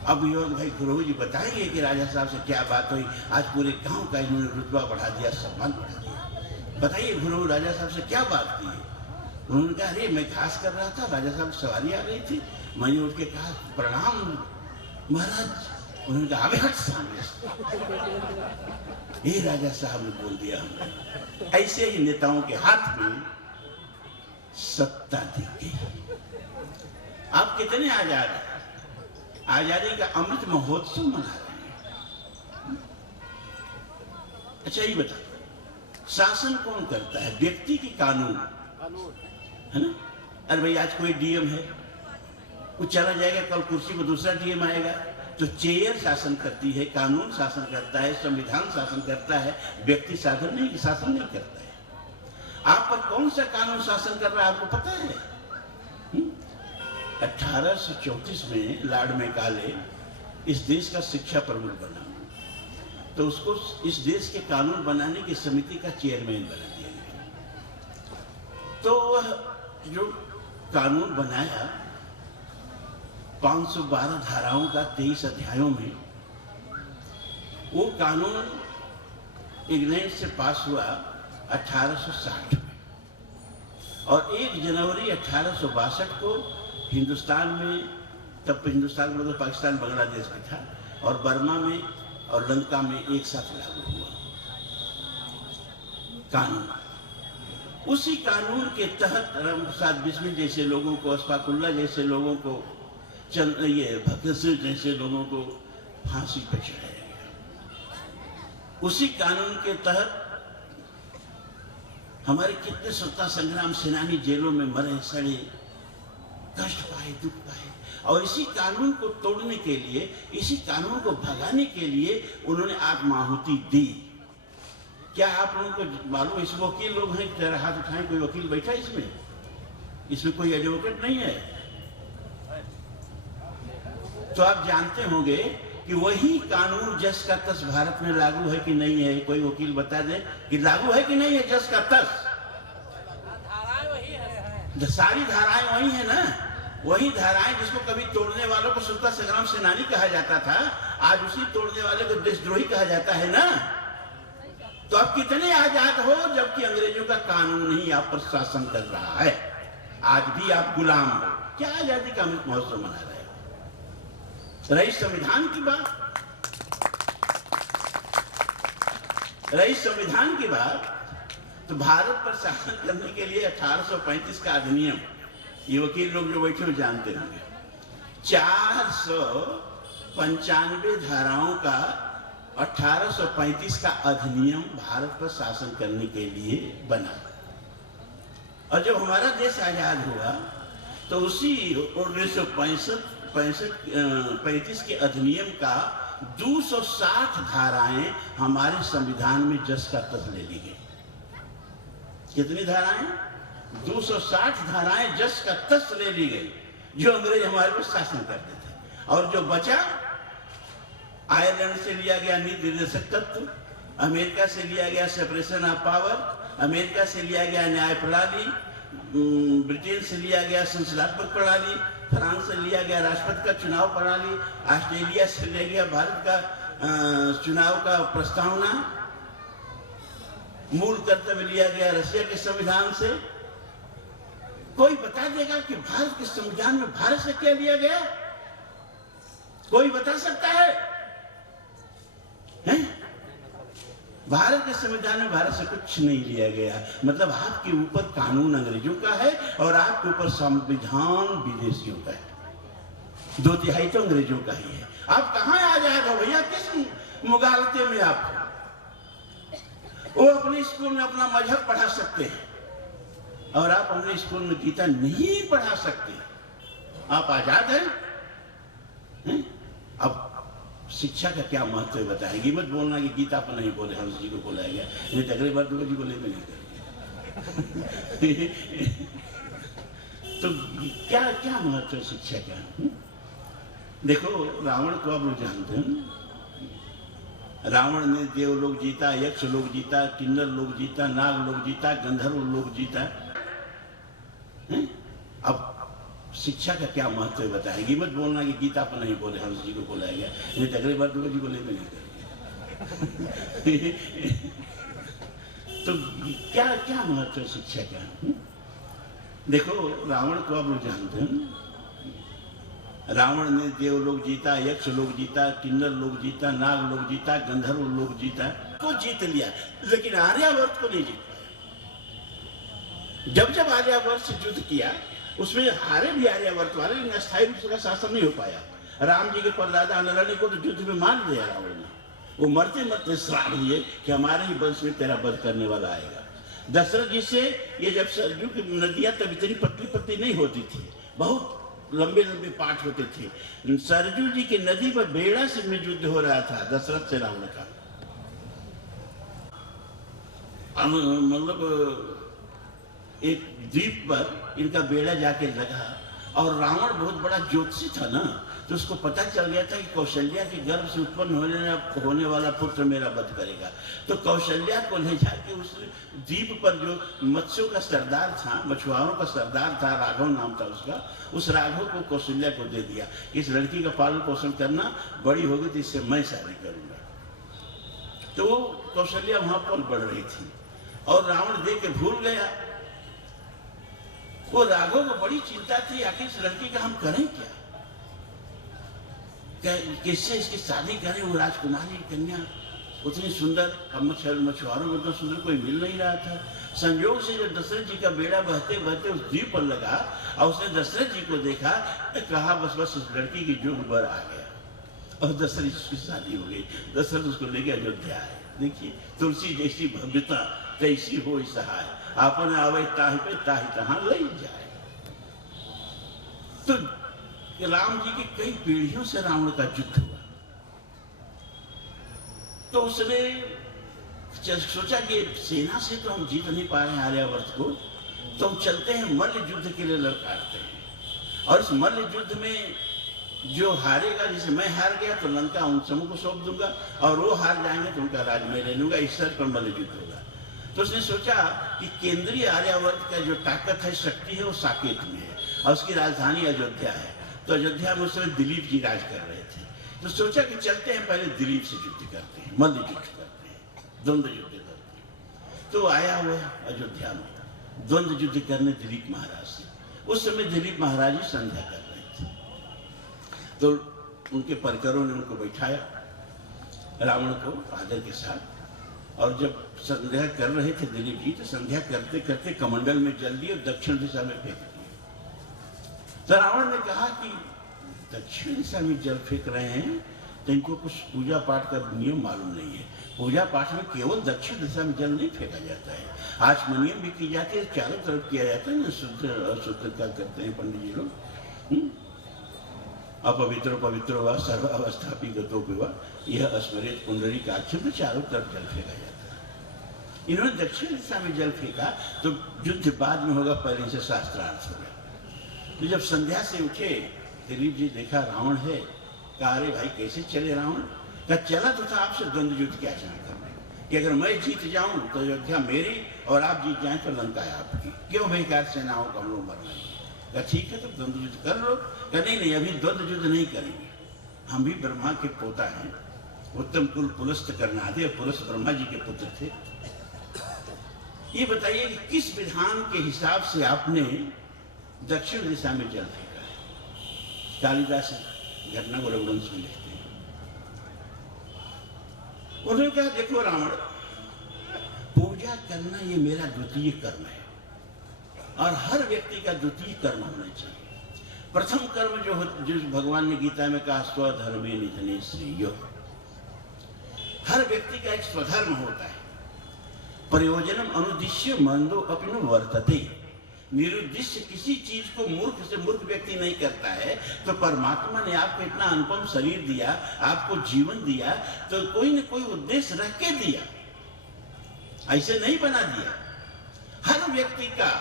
अब युवक भाई गुरु जी बताएंगे कि राजा साहब से क्या बात हुई। आज पूरे गांव का इन्होंने रुतबा बढ़ा दिया, सम्मान बढ़ा दिया। बताइए गुरु राजा साहब से क्या बात की? उन्होंने कहा अरे मैं घास कर रहा था, राजा साहब सवारी आ रही थी, मैंने उठ के कहा प्रणाम महाराज। उन्होंने कहा अबे हट सामने से। ये राजा साहब ने बोल दिया हमने। ऐसे ही नेताओं के हाथ में सत्ता दिख गई। आप कितने आजाद हैं? आजादी का अमृत महोत्सव मना रहे हैं। अच्छा ये बता, शासन कौन करता है? व्यक्ति की कानून है ना? अरे भाई आज कोई डीएम है, वो चला जाएगा, कल कुर्सी पर दूसरा डीएम आएगा, तो चेयर शासन करती है, कानून शासन करता है, संविधान शासन करता है, व्यक्ति शासन नहीं करता है। आप पर कौन सा कानून शासन कर रहा है आपको पता है? 1834 में लॉर्ड मैकाले इस देश का शिक्षा प्रमुख बना, तो उसको इस देश के कानून बनाने की समिति का चेयरमैन बना दिया गया। तो वह जो कानून बनाया 512 धाराओं का 23 अध्यायों में, वो कानून इंग्लैंड से पास हुआ 1860 में, और 1 जनवरी 1862 को हिंदुस्तान में, तब हिंदुस्तान मतलब पाकिस्तान बांग्लादेश में था, और बर्मा में और लंका में एक साथ लागू हुआ कानून। उसी कानून के तहत राम प्रसाद बिस्मिल जैसे लोगों को, अशफाकुल्लाह जैसे लोगों को, ये भगत सिंह जैसे लोगों को फांसी पर चढ़ाया गया। उसी कानून के तहत हमारे कितने स्वतंत्रता संग्राम सेनानी जेलों में मरे, सड़े, कष्ट पाए, दुख पाए, और इसी कानून को तोड़ने के लिए, इसी कानून को भगाने के लिए उन्होंने आत्माहुति दी। क्या आप लोगों को मालूम? इस वकील लोग हैं, जरा हाथ उठाएं, कोई वकील बैठा है इसमें? इसमें कोई एडवोकेट नहीं है। तो आप जानते होंगे कि वही कानून जस का तस भारत में लागू है कि नहीं है? कोई वकील बता दे कि लागू है कि नहीं है जस का तस? सारी धाराएं वही है ना, वही धाराएं जिसको कभी तोड़ने वालों को स्वतंत्रता संग्राम सेनानी कहा जाता था, आज उसी तोड़ने वाले को देशद्रोही कहा जाता है ना। तो आप कितने आजाद हो जबकि अंग्रेजों का कानून ही आप पर शासन कर रहा है। आज भी आप गुलाम हो। क्या आजादी का अमृत महोत्सव मना रहे हो? रही संविधान की बात, रही संविधान की बात, तो भारत पर शासन करने के लिए 1835 का अधिनियम, ये वकील लोग जो बैठे हुए जानते होंगे, 495 धाराओं का 1835 का अधिनियम भारत पर शासन करने के लिए बना। और जब हमारा देश आजाद हुआ तो उसी 1935 के अधिनियम का 260 धाराएं हमारे संविधान में जस का तस ले ली गई। कितनी धाराएं? 260 धाराएं जस का तस ले ली गई, जो अंग्रेज हमारे पर शासन करते थे। और जो बचा, आयरलैंड से लिया गया नीति निर्देशक तत्व, अमेरिका से लिया गया सेपरेशन ऑफ पावर, अमेरिका से लिया गया न्याय प्रणाली, ब्रिटेन से लिया गया संसदात्मक प्रणाली, फ्रांस से लिया गया राष्ट्रपति का चुनाव प्रणाली, ऑस्ट्रेलिया से लिया गया भारत का चुनाव का प्रस्तावना, मूल कर्तव्य लिया गया रशिया के संविधान से। कोई बता देगा कि भारत के संविधान में भारत से क्या लिया गया? कोई बता सकता है? भारत के संविधान में भारत से कुछ नहीं लिया गया। मतलब आपके ऊपर कानून अंग्रेजों का है और आपके ऊपर संविधान विदेशियों का है। 2/3 तो अंग्रेजों का ही है। आप कहाँ आजाद हो भैया? किस मुगालते में आप? वो अपने स्कूल में अपना मजहब पढ़ा सकते हैं और आप अपने स्कूल में गीता नहीं पढ़ा सकते। आप आजाद हैं? अब शिक्षा का क्या महत्व है बताएंगे, मत बोलना कि गीता पर नहीं बोले, हंस जी को बोलाया गया, नहीं तो अगली बार दुर्गा जी को लेकर नहीं करेंगे। तो क्या क्या महत्व है शिक्षा का? देखो रावण को आप लोग जानते हैं, रावण ने देवलोक जीता, यक्ष लोग जीता, किन्नर लोग जीता, नाग लोग जीता, गंधर्व लोग जीता। अब शिक्षा का क्या महत्व है बताएंगे, मत बोलना कि गीता पर नहीं बोले, हंस जी को बोलाया गया, नहीं तो अगली बार दुर्गा जी को लेकर नहीं करेंगे। तो क्या क्या महत्व है शिक्षा का? देखो रावण को आप लोग जानते हैं, रावण ने देवलोक जीता, यक्ष लोग जीता, किन्नर लोग जीता, नाग लोग जीता, गंधर्व लोग जीता, को जीत लिया, लेकिन आर्यावर्त को नहीं जीत पाया। जब जब आर्यावर्त से युद्ध किया उसमें हारे भी आर्यावर्त वाले, लेकिन अस्थायी रूप से शासन नहीं हो पाया। राम जी के परदादा अनरणी को तो युद्ध में मार दिया रावण ने, वो मरते मरते श्राप दिए कि हमारे ही वंश में तेरा वध करने वाला आएगा। दशरथ जी से ये जब सरजू की नदियां तब इतनी पतली पतली नहीं होती थी, बहुत लंबे लंबे पाठ होते थे। सरजू जी की नदी पर बेड़ा से में युद्ध हो रहा था दशरथ से रावण का। मतलब एक द्वीप पर इनका बेड़ा जाके लगा, और रावण बहुत बड़ा ज्योतिषी था ना, तो उसको पता चल गया था कि कौशल्या के गर्भ से उत्पन्न होने वाला पुत्र मेरा वध करेगा। तो कौशल्या को ले जाके उस द्वीप पर जो मत्स्यों का सरदार था, मछुआरों का सरदार था, राघव नाम था उसका, उस राघव को कौशल्या को दे दिया, इस लड़की का पालन पोषण करना, बड़ी होगी तो इससे मैं शादी करूंगा। तो वो कौशल्या वहां पर बढ़ रही थी और रावण देख के भूल गया। वो राघव को बड़ी चिंता थी, आखिर इस लड़की का हम करें क्या, किससे इसकी शादी करें? वो राजकुमारी कन्या उतनी सुंदर, अब मछुआरों में उतना सुंदर कोई मिल नहीं रहा था। संयोग से जब दशरथ जी का बेड़ा बहते बहते उस द्वीप पर लगा और उसने दशरथ जी को देखा, कहा बस बस इस लड़की की जो उम्र आ गया, और दशरथ जी की शादी हो गई। दशरथ उसको लेके अयोध्या आए। देखिए तुलसी जैसी भव्यता तैसी हो सहाय, आपन आवे ताहि पे ताहि तहां ले जाए। तो राम जी की कई पीढ़ियों से रावण का युद्ध हुआ, तो उसने सोचा कि सेना से तो हम जीत नहीं पा रहे हैं आर्यावर्त को, तो हम चलते हैं मल्ल युद्ध के लिए लड़काते हैं, और इस मल्ल युद्ध में जो हारेगा, जैसे मैं हार गया तो लंका उन समूह को सौंप दूंगा, और वो हार जाएंगे तो उनका राज मैं ले लूंगा, इस तरह पर मल्ल युद्ध होगा। तो उसने सोचा कि केंद्रीय आर्यावर्त का जो ताकत है, शक्ति है, वो साकेत में है, और उसकी राजधानी अयोध्या है। तो अयोध्या में उस समय दिलीप जी राज कर रहे थे, तो सोचा कि चलते हैं पहले दिलीप से युद्ध करते हैं, मल्ल युद्ध करते हैं, द्वंद्व युद्ध करते हैं। तो आया हुआ अयोध्या में द्वंद्व युद्ध करने दिलीप महाराज से। उस समय दिलीप महाराज ही संध्या कर रहे थे, तो उनके परिकरों ने उनको बैठाया रावण को आदर के साथ, और जब संध्या कर रहे थे दिलीप जी, तो संध्या करते करते कमंडल में जल दिए और दक्षिण दिशा में फेंक दिए। तो रावण ने कहा कि दक्षिण दिशा में जल फेंक रहे हैं तो इनको कुछ पूजा पाठ का नियम मालूम नहीं है। पूजा पाठ में केवल दक्षिण दिशा में जल नहीं फेंका जाता है, आचमनियम भी की जाती है, चारों तरफ किया जाता है ना, शुद्ध अशुद्ध का करते हैं पंडित जी लोग। अपवित्र पवित्र हुआ सर्व अवस्थापी गतो हुआ, यह अस्मृत पुंडरी का आक्षेप, चारों तरफ जल फेंका जाता है। इन्होंने दक्षिण दिशा में जल फेंका, तो युद्ध बाद में होगा, पहले से शास्त्रार्थ होगा। तो जब संध्या से उठे दिलीप जी, देखा रावण है, कहा अरे भाई कैसे चले रावण? कहा चला तो था आपसे द्वंद्व युद्ध की आचरण करने, कि अगर मैं जीत जाऊं तो अयोध्या मेरी, और आप जीत जाएं तो लंका है आपकी, क्यों बेकार सेनाओं को हम लोग मरना है? कहा ठीक है तो द्वंद्व युद्ध कर लो। कहा नहीं अभी द्वंद्व युद्ध नहीं करेंगे, हम भी ब्रह्मा के पोता हैं, उत्तम कुल पुलस्त करनादे, और पुलस्त ब्रह्मा जी के पुत्र थे। ये बताइए कि किस विधान के हिसाब से आपने दक्षिण दिशा में जल फेंका है? कालिदास घटना को रघुवंश में लिखते हैं। उन्होंने कहा देखो रावण, पूजा करना ये मेरा द्वितीय कर्म है, और हर व्यक्ति का द्वितीय कर्म होना चाहिए। प्रथम कर्म जो भगवान ने गीता में कहा, स्वधर्मे निधने श्रेयो, हर व्यक्ति का एक स्वधर्म होता है। प्रयोजनम अनुद्दिश्य मंदो अपि न वर्तते, निरुद्देश्य किसी चीज को मूर्ख से मूर्ख व्यक्ति नहीं करता है, तो परमात्मा ने आपको इतना अनुपम शरीर दिया, आपको जीवन दिया, तो कोई न कोई उद्देश्य रख के दिया, ऐसे नहीं बना दिया। हर व्यक्ति का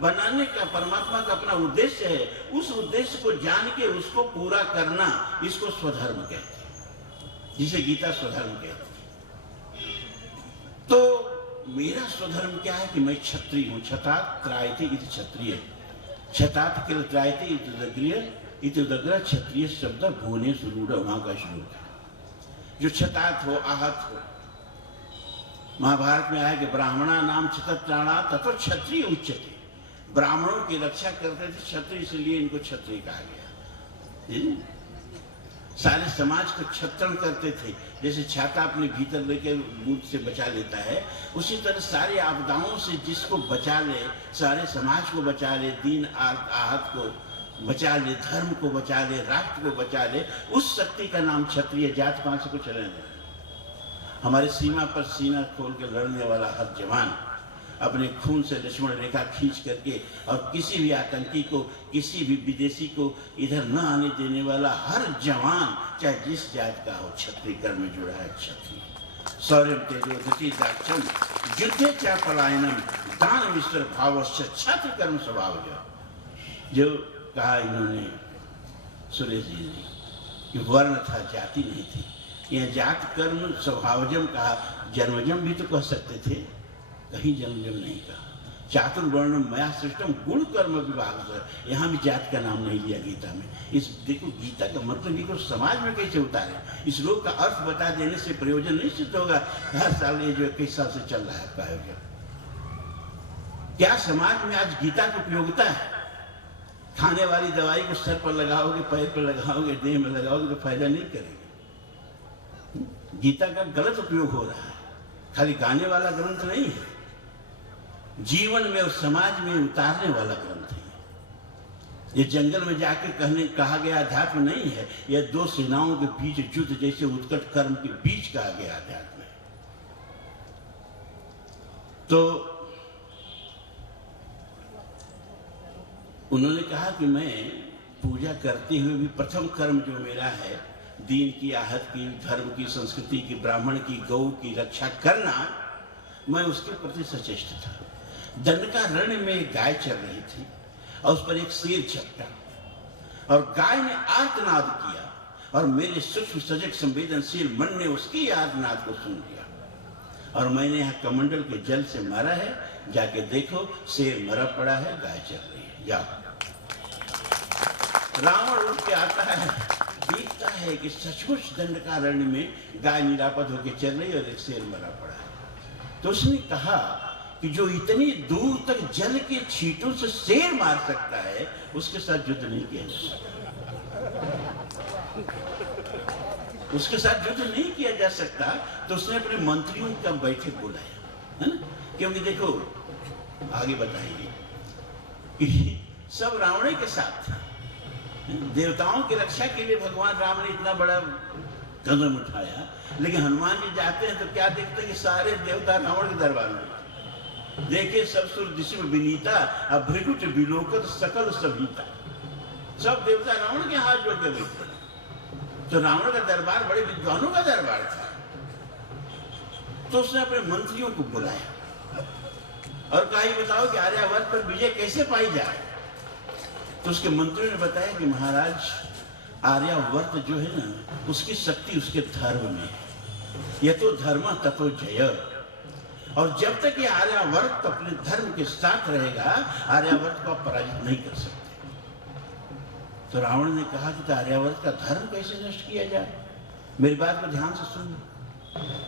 बनाने का परमात्मा का अपना उद्देश्य है, उस उद्देश्य को जान के उसको पूरा करना, इसको स्वधर्म कहते हैं, जिसे गीता स्वधर्म कहते हैं। तो मेरा स्वधर्म क्या है कि मैं क्षत्रिय हूं। छतात त्रायते इति क्षत्रिय, छतात किल त्रायते इति उदग्रिय इति उदग्र क्षत्रिय शब्द भुवने सुरूढ़, वहां का श्लोक है। जो छतात हो, आहत हो, महाभारत में आया कि ब्राह्मणा नाम क्षत्राणा ततो क्षत्रिय उच्चते, ब्राह्मणों की रक्षा करते थे क्षत्रिय, इसलिए इनको क्षत्रिय कहा गया। सारे समाज को छत्रण करते थे, जैसे छाता अपने भीतर लेकर बूंद से बचा लेता है, उसी तरह सारे आपदाओं से जिसको बचा ले, सारे समाज को बचा ले, दीन आहत को बचा ले, धर्म को बचा ले, राष्ट्र को बचा ले, उस शक्ति का नाम क्षत्रिय। जात पात से कुछ लेना। हमारे सीमा पर सीना खोल के लड़ने वाला हर जवान अपने खून से लक्ष्मण रेखा खींच करके और किसी भी आतंकी को, किसी भी विदेशी को इधर न आने देने वाला हर जवान, चाहे जिस जात का हो, क्षत्रिय कर्म में जुड़ा है। क्षत्रिय शौर्य तेजोदति दाक्षम युद्धे चा पलायनम दान मिश्र भावश्च छत्र कर्म स्वभाव। जो कहा इन्होंने सुरेश जी ने कि वर्ण था, जाति नहीं थी। यह जात कर्म स्वभावजम कहा, जन्मजम भी तो कह सकते थे, कहीं जन्मजम नहीं कहा। चातुर्वर्णम मया सृष्टम गुण कर्म विभाग, यहाँ भी जात का नाम नहीं लिया गीता में। इस देखो गीता का मतलब ये समाज में कैसे उतारे, इस लोग का अर्थ बता देने से प्रयोजन नहीं सिद्ध होगा। हर साल ये जो 21 साल से चल रहा है आपका आयोजन, क्या समाज में आज गीता की उपयोगिता है? खाने वाली दवाई को सर पर लगाओगे, पैर पर लगाओगे, देह में लगाओगे तो फायदा नहीं करेगी। गीता का गलत उपयोग हो रहा है, खाली गाने वाला ग्रंथ नहीं है, जीवन में और समाज में उतारने वाला ग्रंथ है। ये जंगल में जाके कहा गया अध्यात्म नहीं है, यह दो सेनाओं के बीच युद्ध जैसे उत्कट कर्म के बीच कहा गया अध्यात्म है। तो उन्होंने कहा कि मैं पूजा करते हुए भी प्रथम कर्म जो मेरा है, दीन की, आहत की, धर्म की, संस्कृति की, ब्राह्मण की, गौ की रक्षा करना, मैं उसके प्रति सचेष्ट था। दंडकारण्य में एक गाय चल रही थी और उस पर एक शेर झपटा और गाय ने आर्तनाद किया और मेरे सूक्ष्म सजग संवेदनशील मन ने उसकी आर्तनाद को सुन लिया और मैंने यहाँ कमंडल के जल से मारा है, जाके देखो शेर मरा पड़ा है, गाय चल रही है, जाओ। रावण उठ के आता है, देखता है कि सचमुच दंडकारण्य में गाय निरापद होकर चल रही और एक शेर मरा पड़ा है। तो उसने कहा कि जो इतनी दूर तक जल के छींटों से शेर मार सकता है, उसके साथ युद्ध नहीं किया जा सकता, उसके साथ युद्ध नहीं किया जा सकता। तो उसने अपने मंत्रियों का बैठक बुलाया, है ना, क्योंकि देखो आगे बताएंगे कि सब रावण के साथ थे। देवताओं की रक्षा के लिए भगवान राम ने इतना बड़ा कदम उठाया, लेकिन हनुमान जी जाते हैं तो क्या देखते हैं कि सारे देवता रावण के दरबार में देखे, सब सुर दिशा विनीता अब भृगुट विलोकत सकल सभीता, सब देवता रावण के हाथ जोड़ के बैठे। तो रावण का दरबार बड़े विद्वानों का दरबार था। तो उसने अपने मंत्रियों को बुलाया और कहा, ये बताओ कि आर्यावर्त पर विजय कैसे पाई जाए। तो उसके मंत्रियों ने बताया कि महाराज, आर्यावर्त जो है ना, उसकी शक्ति उसके धर्म में है, यह तो धर्म ततो जय, और जब तक ये आर्यावर्त अपने धर्म के साथ रहेगा, आर्यावर्त को आप पराजित नहीं कर सकते। तो रावण ने कहा कि तो आर्यावर्त का धर्म कैसे नष्ट किया जाए? मेरी बात को ध्यान से सुनो,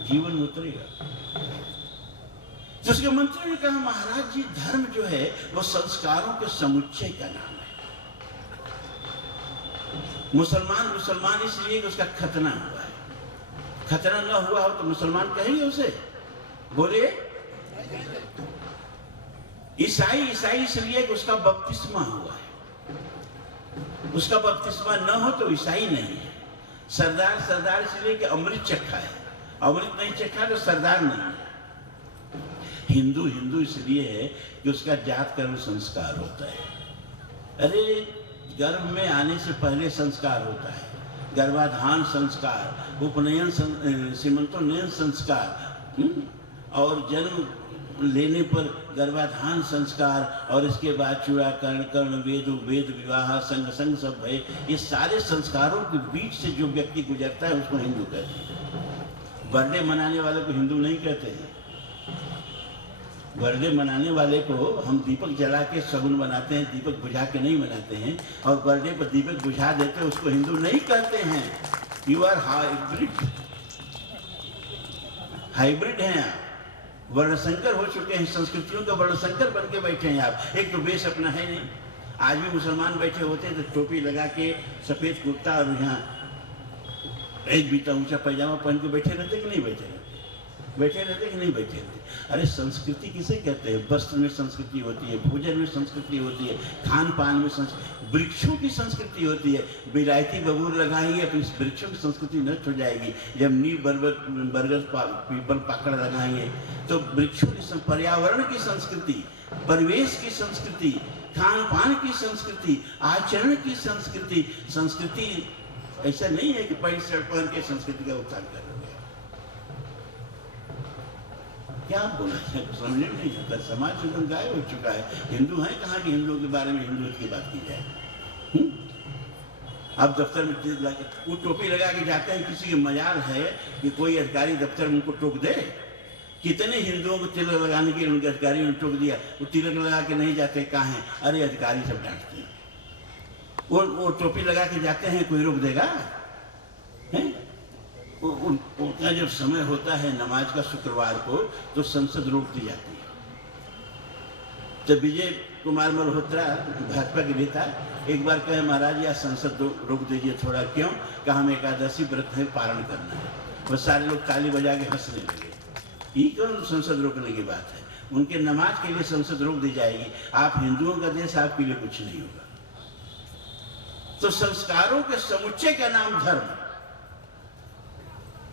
जीवन में उतरेगा। तो उसके मंत्री ने कहा, महाराज जी, धर्म जो है वो संस्कारों के समुच्चय का नाम है। मुसलमान इसलिए कि उसका खतना हुआ है, खतना न हुआ हो तो मुसलमान कहेंगे उसे, बोले। ईसाई इसलिए कि उसका बपतिस्मा हुआ है, उसका बपतिस्मा न हो तो ईसाई नहीं है। सरदार इसलिए कि अमृत चखा है, अमृत नहीं चखा तो सरदार नहीं है। हिंदू हिंदू इसलिए है कि उसका जात कर्म संस्कार होता है। अरे गर्भ में आने से पहले संस्कार होता है, गर्भाधान संस्कार, उपनयन, सीमंतोन्नयन संस्कार, और जन्म लेने पर गर्भाधान संस्कार, और इसके बाद चूड़ाकरण, कर्ण वेद, वेद विवाह, संग संग सब है। ये सारे संस्कारों के बीच से जो व्यक्ति गुजरता है उसको हिंदू कहते हैं। बर्थडे मनाने वाले को हिंदू नहीं कहते हैं। बर्थडे मनाने वाले को हम दीपक जला के शगुन बनाते हैं, दीपक बुझा के नहीं मनाते हैं। और बर्थडे पर दीपक बुझा देते हैं, उसको हिंदू नहीं कहते हैं। यू आर हाइब्रिड, हाइब्रिड हैं आप, वर्णशंकर हो चुके हैं, संस्कृतियों का वर्णशंकर बन के बैठे हैं आप। एक तो बेस अपना है नहीं। आज भी मुसलमान बैठे होते हैं तो टोपी लगा के, सफेद कुर्ता और यहाँ एक बीता ऊंचा पैजामा पहन के बैठे रहते कि नहीं बैठे रहते? बैठे रहते कि नहीं बैठे रहते? अरे संस्कृति किसे कहते हैं? वस्त्र में संस्कृति होती है, भोजन में संस्कृति होती है, खान पान में संस्कृति, वृक्षों की संस्कृति होती है। विलायती बबूर लगाएंगे, अपनी वृक्षों की संस्कृति नष्ट हो जाएगी। जब नीम बरगद पीपल पाकड़ लगाएंगे तो वृक्षों की, पर्यावरण की संस्कृति, परिवेश की संस्कृति, खान पान की संस्कृति, आचरण की संस्कृति। संस्कृति ऐसा नहीं है कि पैंट शर्ट पहन के संस्कृति का उत्थान कर रहे हैं। क्या बोला है, समझ नहीं सकता। समाज एकदम गायब हो चुका है। हिंदू है कहाँ कि हिंदुओं के बारे में हिंदुत्व की बात की जाए। अब दफ्तर में वो टोपी लगा के जाते हैं, किसी की मजाल है कि कोई अधिकारी दफ्तर में उनको टोक दे। कितने हिंदुओं को तिलक लगाने के लिए उनके अधिकारी ने टोक दिया, वो तिलक लगा के नहीं जाते। कहाँ हैं? अरे अधिकारी सब डांटते हैं। वो टोपी लगा के जाते हैं, कोई रोक देगा? उनका जब समय होता है नमाज का शुक्रवार को, तो संसद रोक दी जाती है। तो विजय कुमार मल्होत्रा भाजपा के नेता एक बार कहे, महाराज या संसद रोक दीजिए थोड़ा। क्यों? कहा हम एकादशी व्रत है, पारण करना है। बस सारे लोग ताली बजा के हंसने लगे। ये कौन संसद रोकने की बात है? उनके नमाज के लिए संसद रोक दी जाएगी। आप हिंदुओं का देश, आपके लिए कुछ नहीं होगा। तो संस्कारों के समुच्चय का नाम धर्म।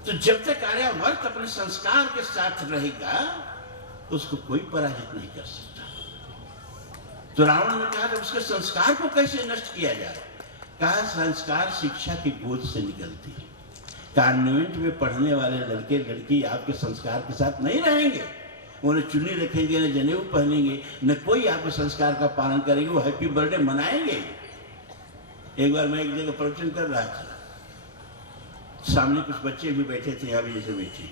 तो जब तक आर्यावर्त अपने संस्कार के साथ रहेगा, उसको कोई पराजित नहीं कर सकता। तो रावण ने कहा कि उसके संस्कार को कैसे नष्ट किया जाए? कहा संस्कार शिक्षा की गोद से निकलती है। कॉन्वेंट में पढ़ने वाले लड़के लड़की आपके संस्कार के साथ नहीं रहेंगे। उन्हें चुन्नी रखेंगे, न जनेऊ पहनेंगे, न कोई आपके संस्कार का पालन करेंगे। वो हैप्पी बर्थडे मनाएंगे। एक बार मैं एक जगह प्रवचन कर रहा था, सामने कुछ बच्चे भी बैठे थे, अभी जैसे बैठे।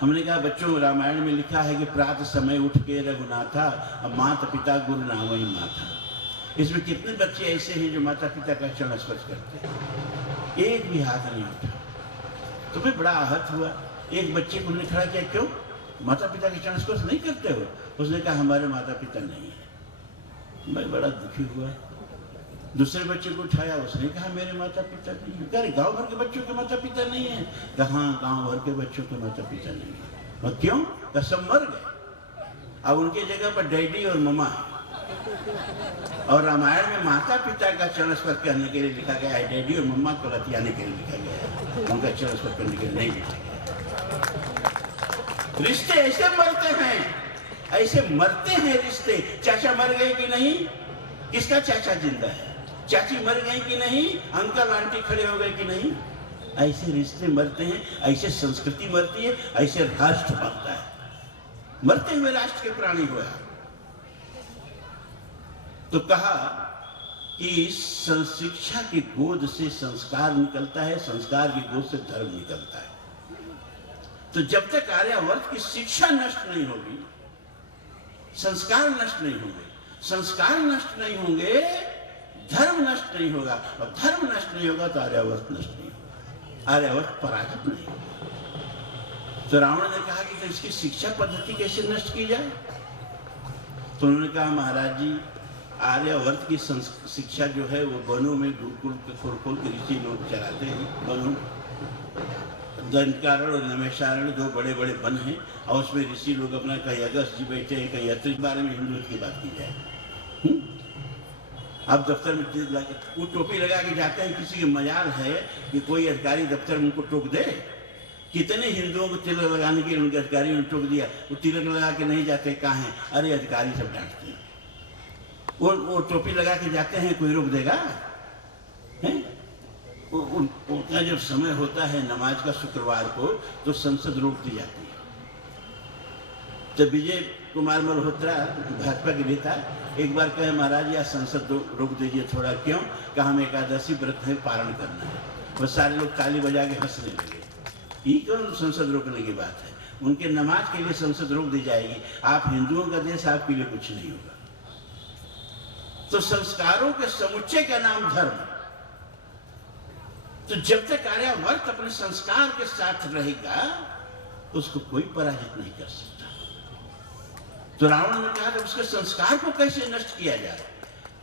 हमने कहा, बच्चों रामायण में लिखा है कि प्रातः समय उठ के रघुनाथा, अब माता पिता गुरु नावई माथा। इसमें कितने बच्चे ऐसे हैं जो माता पिता का चरण स्पर्श करते हैं? एक भी हाथ नहीं उठा। तो मैं बड़ा आहत हुआ। एक बच्चे को हमने खड़ा किया, क्यों माता पिता के चरण स्पर्श नहीं करते हो? उसने कहा हमारे माता पिता नहीं है। मैं बड़ा दुखी हुआ। दूसरे बच्चे को उठाया, उसने कहा मेरे माता पिता नहीं है। कह गांव भर के बच्चों के माता पिता नहीं है। कहा गांव भर के बच्चों के माता पिता नहीं है। और क्यों? तो सब मर गए। अब उनके जगह पर डैडी और ममा है। और रामायण में माता पिता का चरण स्पर्श करने के लिए लिखा गया है, डैडी और मम्मा को रतियाने के लिए लिखा गया है। उनका चरण स्पर्श करने के लिए नहीं लिखा गया। रिश्ते ऐसे मरते हैं, ऐसे मरते हैं रिश्ते। चाचा मर गए कि नहीं? किसका चाचा जिंदा है? चाची मर गई कि नहीं? अंकल आंटी खड़े हो गए कि नहीं? ऐसे रिश्ते मरते हैं, ऐसे संस्कृति मरती है, ऐसे राष्ट्र मरता है। मरते हुए राष्ट्र के प्राणी हुआ। तो कहा कि शिक्षा की गोद से संस्कार निकलता है, संस्कार की गोद से धर्म निकलता है। तो जब तक आर्यावर्त की शिक्षा नष्ट नहीं होगी, संस्कार नष्ट नहीं होंगे, संस्कार नष्ट नहीं होंगे, धर्म नष्ट नहीं होगा, और धर्म नष्ट नहीं होगा तो आर्यावर्त नष्ट नहीं होगा, आर्यावर्त पराजित नहीं होगा। तो रावण ने कहा कि तो इसकी शिक्षा पद्धति कैसे नष्ट की जाए? तो उन्होंने कहा, महाराज जी आर्यावर्त की शिक्षा जो है वो वनों में गुरुकुल के ऋषि लोग चलाते हैं। वनों, दंडकारण्य और नैमिषारण्य दो बड़े बड़े वन हैं, और उसमें ऋषि लोग अपना, कहीं अगस्त जी बैठे हैं, कहीं अत्रि। बारे में हिंदुत्व की बात की जाए। अब दफ्तर में वो टोपी लगा के जाते हैं, किसी की मजाल है कि कोई अधिकारी दफ्तर में उनको टोक दे। कितने हिंदुओं को तिलक लगाने के लिए उनके अधिकारियों ने टोक दिया, वो तिलक लगा के नहीं जाते, कहाँ हैं? अरे अधिकारी सब डांटते हैं। वो टोपी लगा के जाते हैं, कोई रोक देगा? उनका जब समय होता है नमाज का शुक्रवार को, तो संसद रोक दी जाती है। तो विजय कुमार मल्होत्रा भाजपा के नेता एक बार कहे, महाराज या संसद रोक दीजिए थोड़ा। क्यों? कहा हम एकादशी व्रत है, पारण करना है। वो सारे लोग ताली बजा के हंसने लगे। ये कौन संसद रोकने की बात है? उनके नमाज के लिए संसद रोक दी जाएगी? आप हिंदुओं का देश, आपके लिए कुछ नहीं होगा। तो संस्कारों के समुच्चय का नाम धर्म। तो जब तक आर्यावर्त अपने संस्कार के साथ रहेगा, उसको कोई पराजित नहीं कर सकता। तो रावण ने कहा कि उसके संस्कार को कैसे नष्ट किया जाए?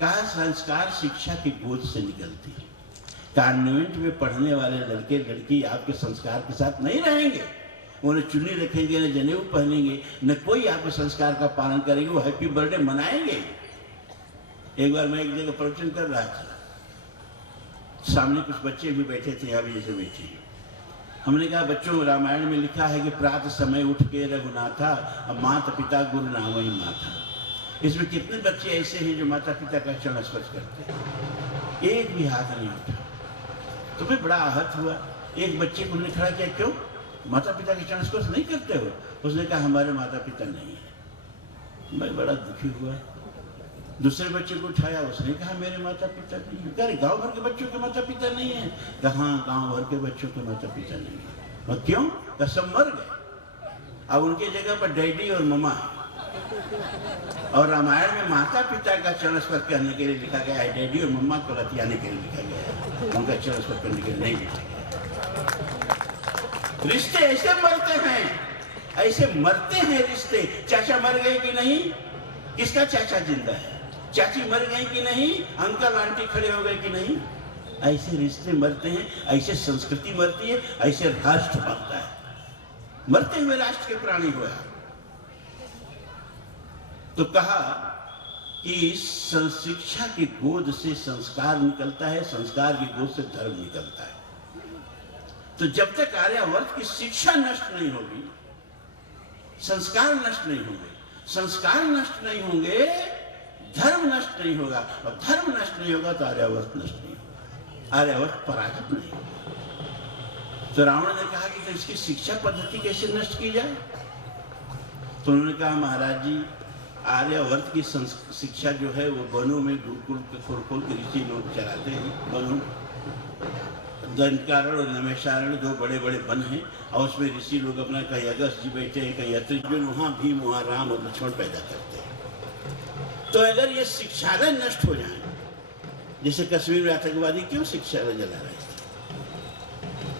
कहा संस्कार शिक्षा की गोद से निकलती है। कॉन्वेंट में पढ़ने वाले लड़के लड़की आपके संस्कार के साथ नहीं रहेंगे। उन्हें चुन्नी रखेंगे, न जनेऊ पहनेंगे, न कोई आपके संस्कार का पालन करेंगे। वो हैप्पी बर्थडे मनाएंगे। एक बार मैं एक जगह प्रवचन कर रहा था, सामने कुछ बच्चे भी बैठे थे, अभी जैसे बैठे हैं। हमने कहा, बच्चों, रामायण में लिखा है कि प्रातः समय उठ के रघुनाथा, अब माता पिता गुरु नाम वही माता। इसमें कितने बच्चे ऐसे हैं जो माता पिता का चरण स्पर्श करते हैं? एक भी हाथ नहीं उठा। तो मैं बड़ा आहत हुआ। एक बच्चे को उन्होंने खड़ा किया, क्यों माता पिता के चरण स्पर्श नहीं करते हो? उसने कहा, हमारे माता पिता नहीं है। मैं बड़ा दुखी हुआ। दूसरे बच्चे को उठाया, उसने कहा, मेरे माता पिता नहीं है। कह रहे, गाँव भर के बच्चों के माता पिता नहीं है? कहा, गाँव भर के बच्चों के माता पिता नहीं है। और क्यों? तो सब मर गए। अब उनके जगह पर डैडी और ममा है। और रामायण में माता पिता का चरण स्पर्श करने के लिए लिखा गया है, डैडी और मम्मा को रतियाने के लिए लिखा गया है। उनका चरण स्पर्श करने के लिए नहीं लिखा गया। रिश्ते ऐसे मरते हैं, ऐसे मरते हैं रिश्ते। चाचा मर गए कि नहीं? किसका चाचा जिंदा है? चाची मर गई कि नहीं? अंकल आंटी खड़े हो गए कि नहीं? ऐसे रिश्ते मरते हैं, ऐसे संस्कृति मरती है, ऐसे राष्ट्र मरता है। मरते हुए राष्ट्र के प्राणी हुआ। तो कहा कि शिक्षा की गोद से संस्कार निकलता है, संस्कार की गोद से धर्म निकलता है। तो जब तक आर्यावर्त की शिक्षा नष्ट नहीं होगी, संस्कार नष्ट नहीं होंगे, संस्कार नष्ट नहीं होंगे, धर्म नष्ट नहीं होगा, और धर्म नष्ट नहीं होगा तो आर्यावर्त नष्ट नहीं होगा, आर्यावर्त पराजित नहीं होगा। तो रावण ने कहा कि तो इसकी शिक्षा पद्धति कैसे नष्ट की जाए? तो उन्होंने कहा, महाराज जी, आर्यावर्त की शिक्षा जो है वो वनों में गुरुकुल के ऋषि लोग चलाते हैं। वनों, दंडकारण्य और नमैषारण्य दो बड़े बड़े वन हैं, और उसमें ऋषि लोग अपना, कहीं अगस्त जी बैठे हैं, कहीं अत्रिजुन, वहाँ भीम, वहाँ राम और लक्ष्मण पैदा करते हैं। तो अगर ये शिक्षालय नष्ट हो जाए, जैसे कश्मीर में आतंकवादी क्यों शिक्षालय जला रहे थे,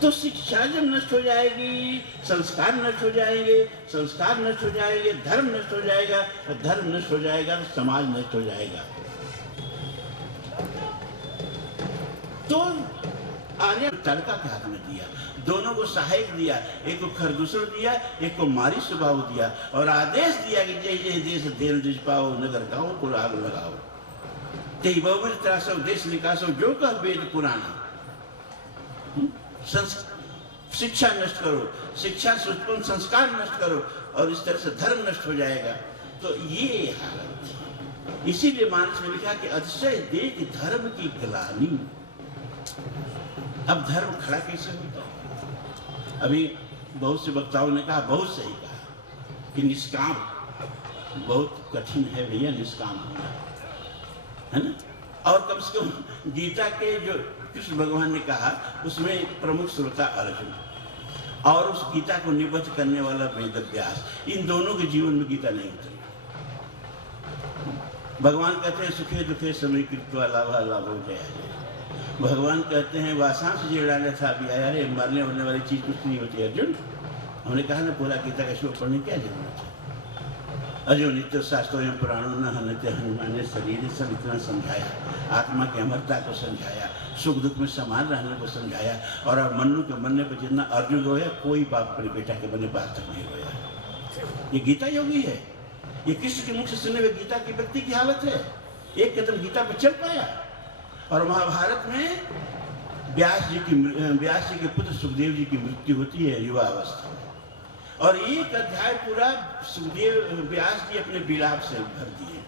तो शिक्षा जब नष्ट हो जाएगी, संस्कार नष्ट हो जाएंगे, संस्कार नष्ट हो जाएंगे, धर्म नष्ट हो जाएगा, और धर्म नष्ट हो जाएगा तो समाज नष्ट हो जाएगा। तो आर्य तड़का के हाथ में दिया, दोनों को सहायक दिया, एक को खरदूसर दिया, एक को मारी सुबाहु दिया, और आदेश दिया कि जय जय देश देन दिश पाओ, नगर गाँव को आग लगाओ, तेई बहुविध त्रासो देश निकासो, जो कह वेद पुराना। शिक्षा नष्ट करो, शिक्षा से उत्पन्न संस्कार नष्ट करो, और इस तरह से धर्म नष्ट हो जाएगा। तो ये हालत थी। इसीलिए मानस में लिखा कि अतिशय देख धर्म की ग्लानि। अब धर्म खड़ा कैसे होता है? अभी बहुत से वक्ताओं ने कहा, बहुत सही कहा, कि निष्काम बहुत कठिन है भैया, निष्काम होना, है ना। और कम से कम गीता के जो कृष्ण भगवान ने कहा, उसमें प्रमुख श्रोता अर्जुन, और उस गीता को निबद्ध करने वाला वेद व्यास, इन दोनों के जीवन में गीता नहीं उतरी। भगवान कहते हैं, सुखे दुखे समीकृत्वा लाभा लाभो जया जय। भगवान कहते हैं, वासांश जीर्णान्य था भी आया, अरे मरने होने वाली चीज कुछ नहीं होती अर्जुन। हमने कहा ना, पूरा गीता का श्लोक पढ़ने क्या जरूरत है? अर्जुन नित्य शास्त्रों में पुराणों न हनते हनुमान ने शरीर सब इतना समझाया, आत्मा की अमरता को समझाया, सुख दुख में समान रहने को समझाया, और अब मन्नू के मरने पर जितना अर्जुन रोया, कोई बाप अपने बेटा के मरने पर आज तक नहीं रोया। ये गीता योगी है, ये कृष्ण के मुख से सुने हुए गीता की व्यक्ति की हालत है। एक कदम गीता पर चल पाया। और महाभारत में व्यास जी के पुत्र सुखदेव जी की मृत्यु होती है युवा अवस्था में, और एक अध्याय पूरा सुखदेव व्यास जी अपने विलाप से भर दिए।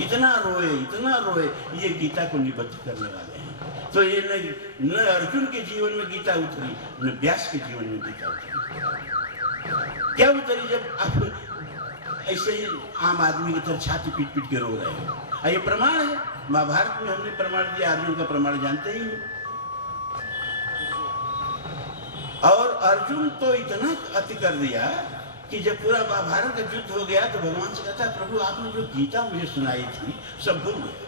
इतना रोए ये गीता को निबद्ध करने वाले हैं। तो ये न अर्जुन के जीवन में गीता उतरी, न व्यास के जीवन में गीता उतरी। क्या उतरी? जब आप ऐसे ही आम आदमी की तरह छाती पीट पीट के रो रहे हैं। ये प्रमाण है, महाभारत में हमने प्रमाण दिया, अर्जुन का प्रमाण जानते ही हो। और अर्जुन तो इतना अति कर दिया कि जब पूरा महाभारत का युद्ध हो गया तो भगवान से कहता, प्रभु आपने जो गीता मुझे सुनाई थी सब भूल गए।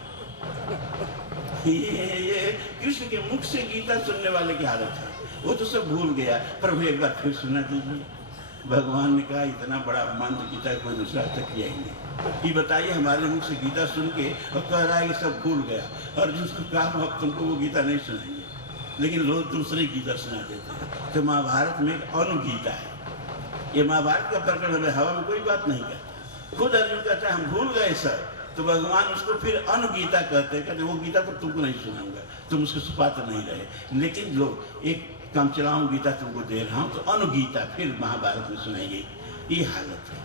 ये कृष्ण के मुख से गीता सुनने वाले की हालत है, वो तो सब भूल गया। प्रभु एक बार फिर सुना दीजिए। भगवान ने कहा, इतना बड़ा अपमान तो गीता कोई दूसरा तक किया ही नहीं। ये बताइए, हमारे मुख से गीता सुन के और कह रहा है कि सब भूल गया, और जिसको कहा अब तुमको वो गीता नहीं सुनाएंगे, लेकिन लोग दूसरे गीता सुना देते हैं। तो महाभारत में एक अनुगीता है। ये महाभारत का प्रकरण हमें हवा में कोई बात नहीं कहता। खुद अर्जुन कहता है हम भूल गए सर, तो भगवान उसको फिर अनुगीता कहते वो गीता तो तुमको नहीं सुनाऊंगा, तुम उसके सुपात्र नहीं रहे, लेकिन लोग एक काम चलाऊं गीता तुमको दे रहा हूं, तो अनुगीता फिर महाभारत में सुनाई गई। ये हालत है।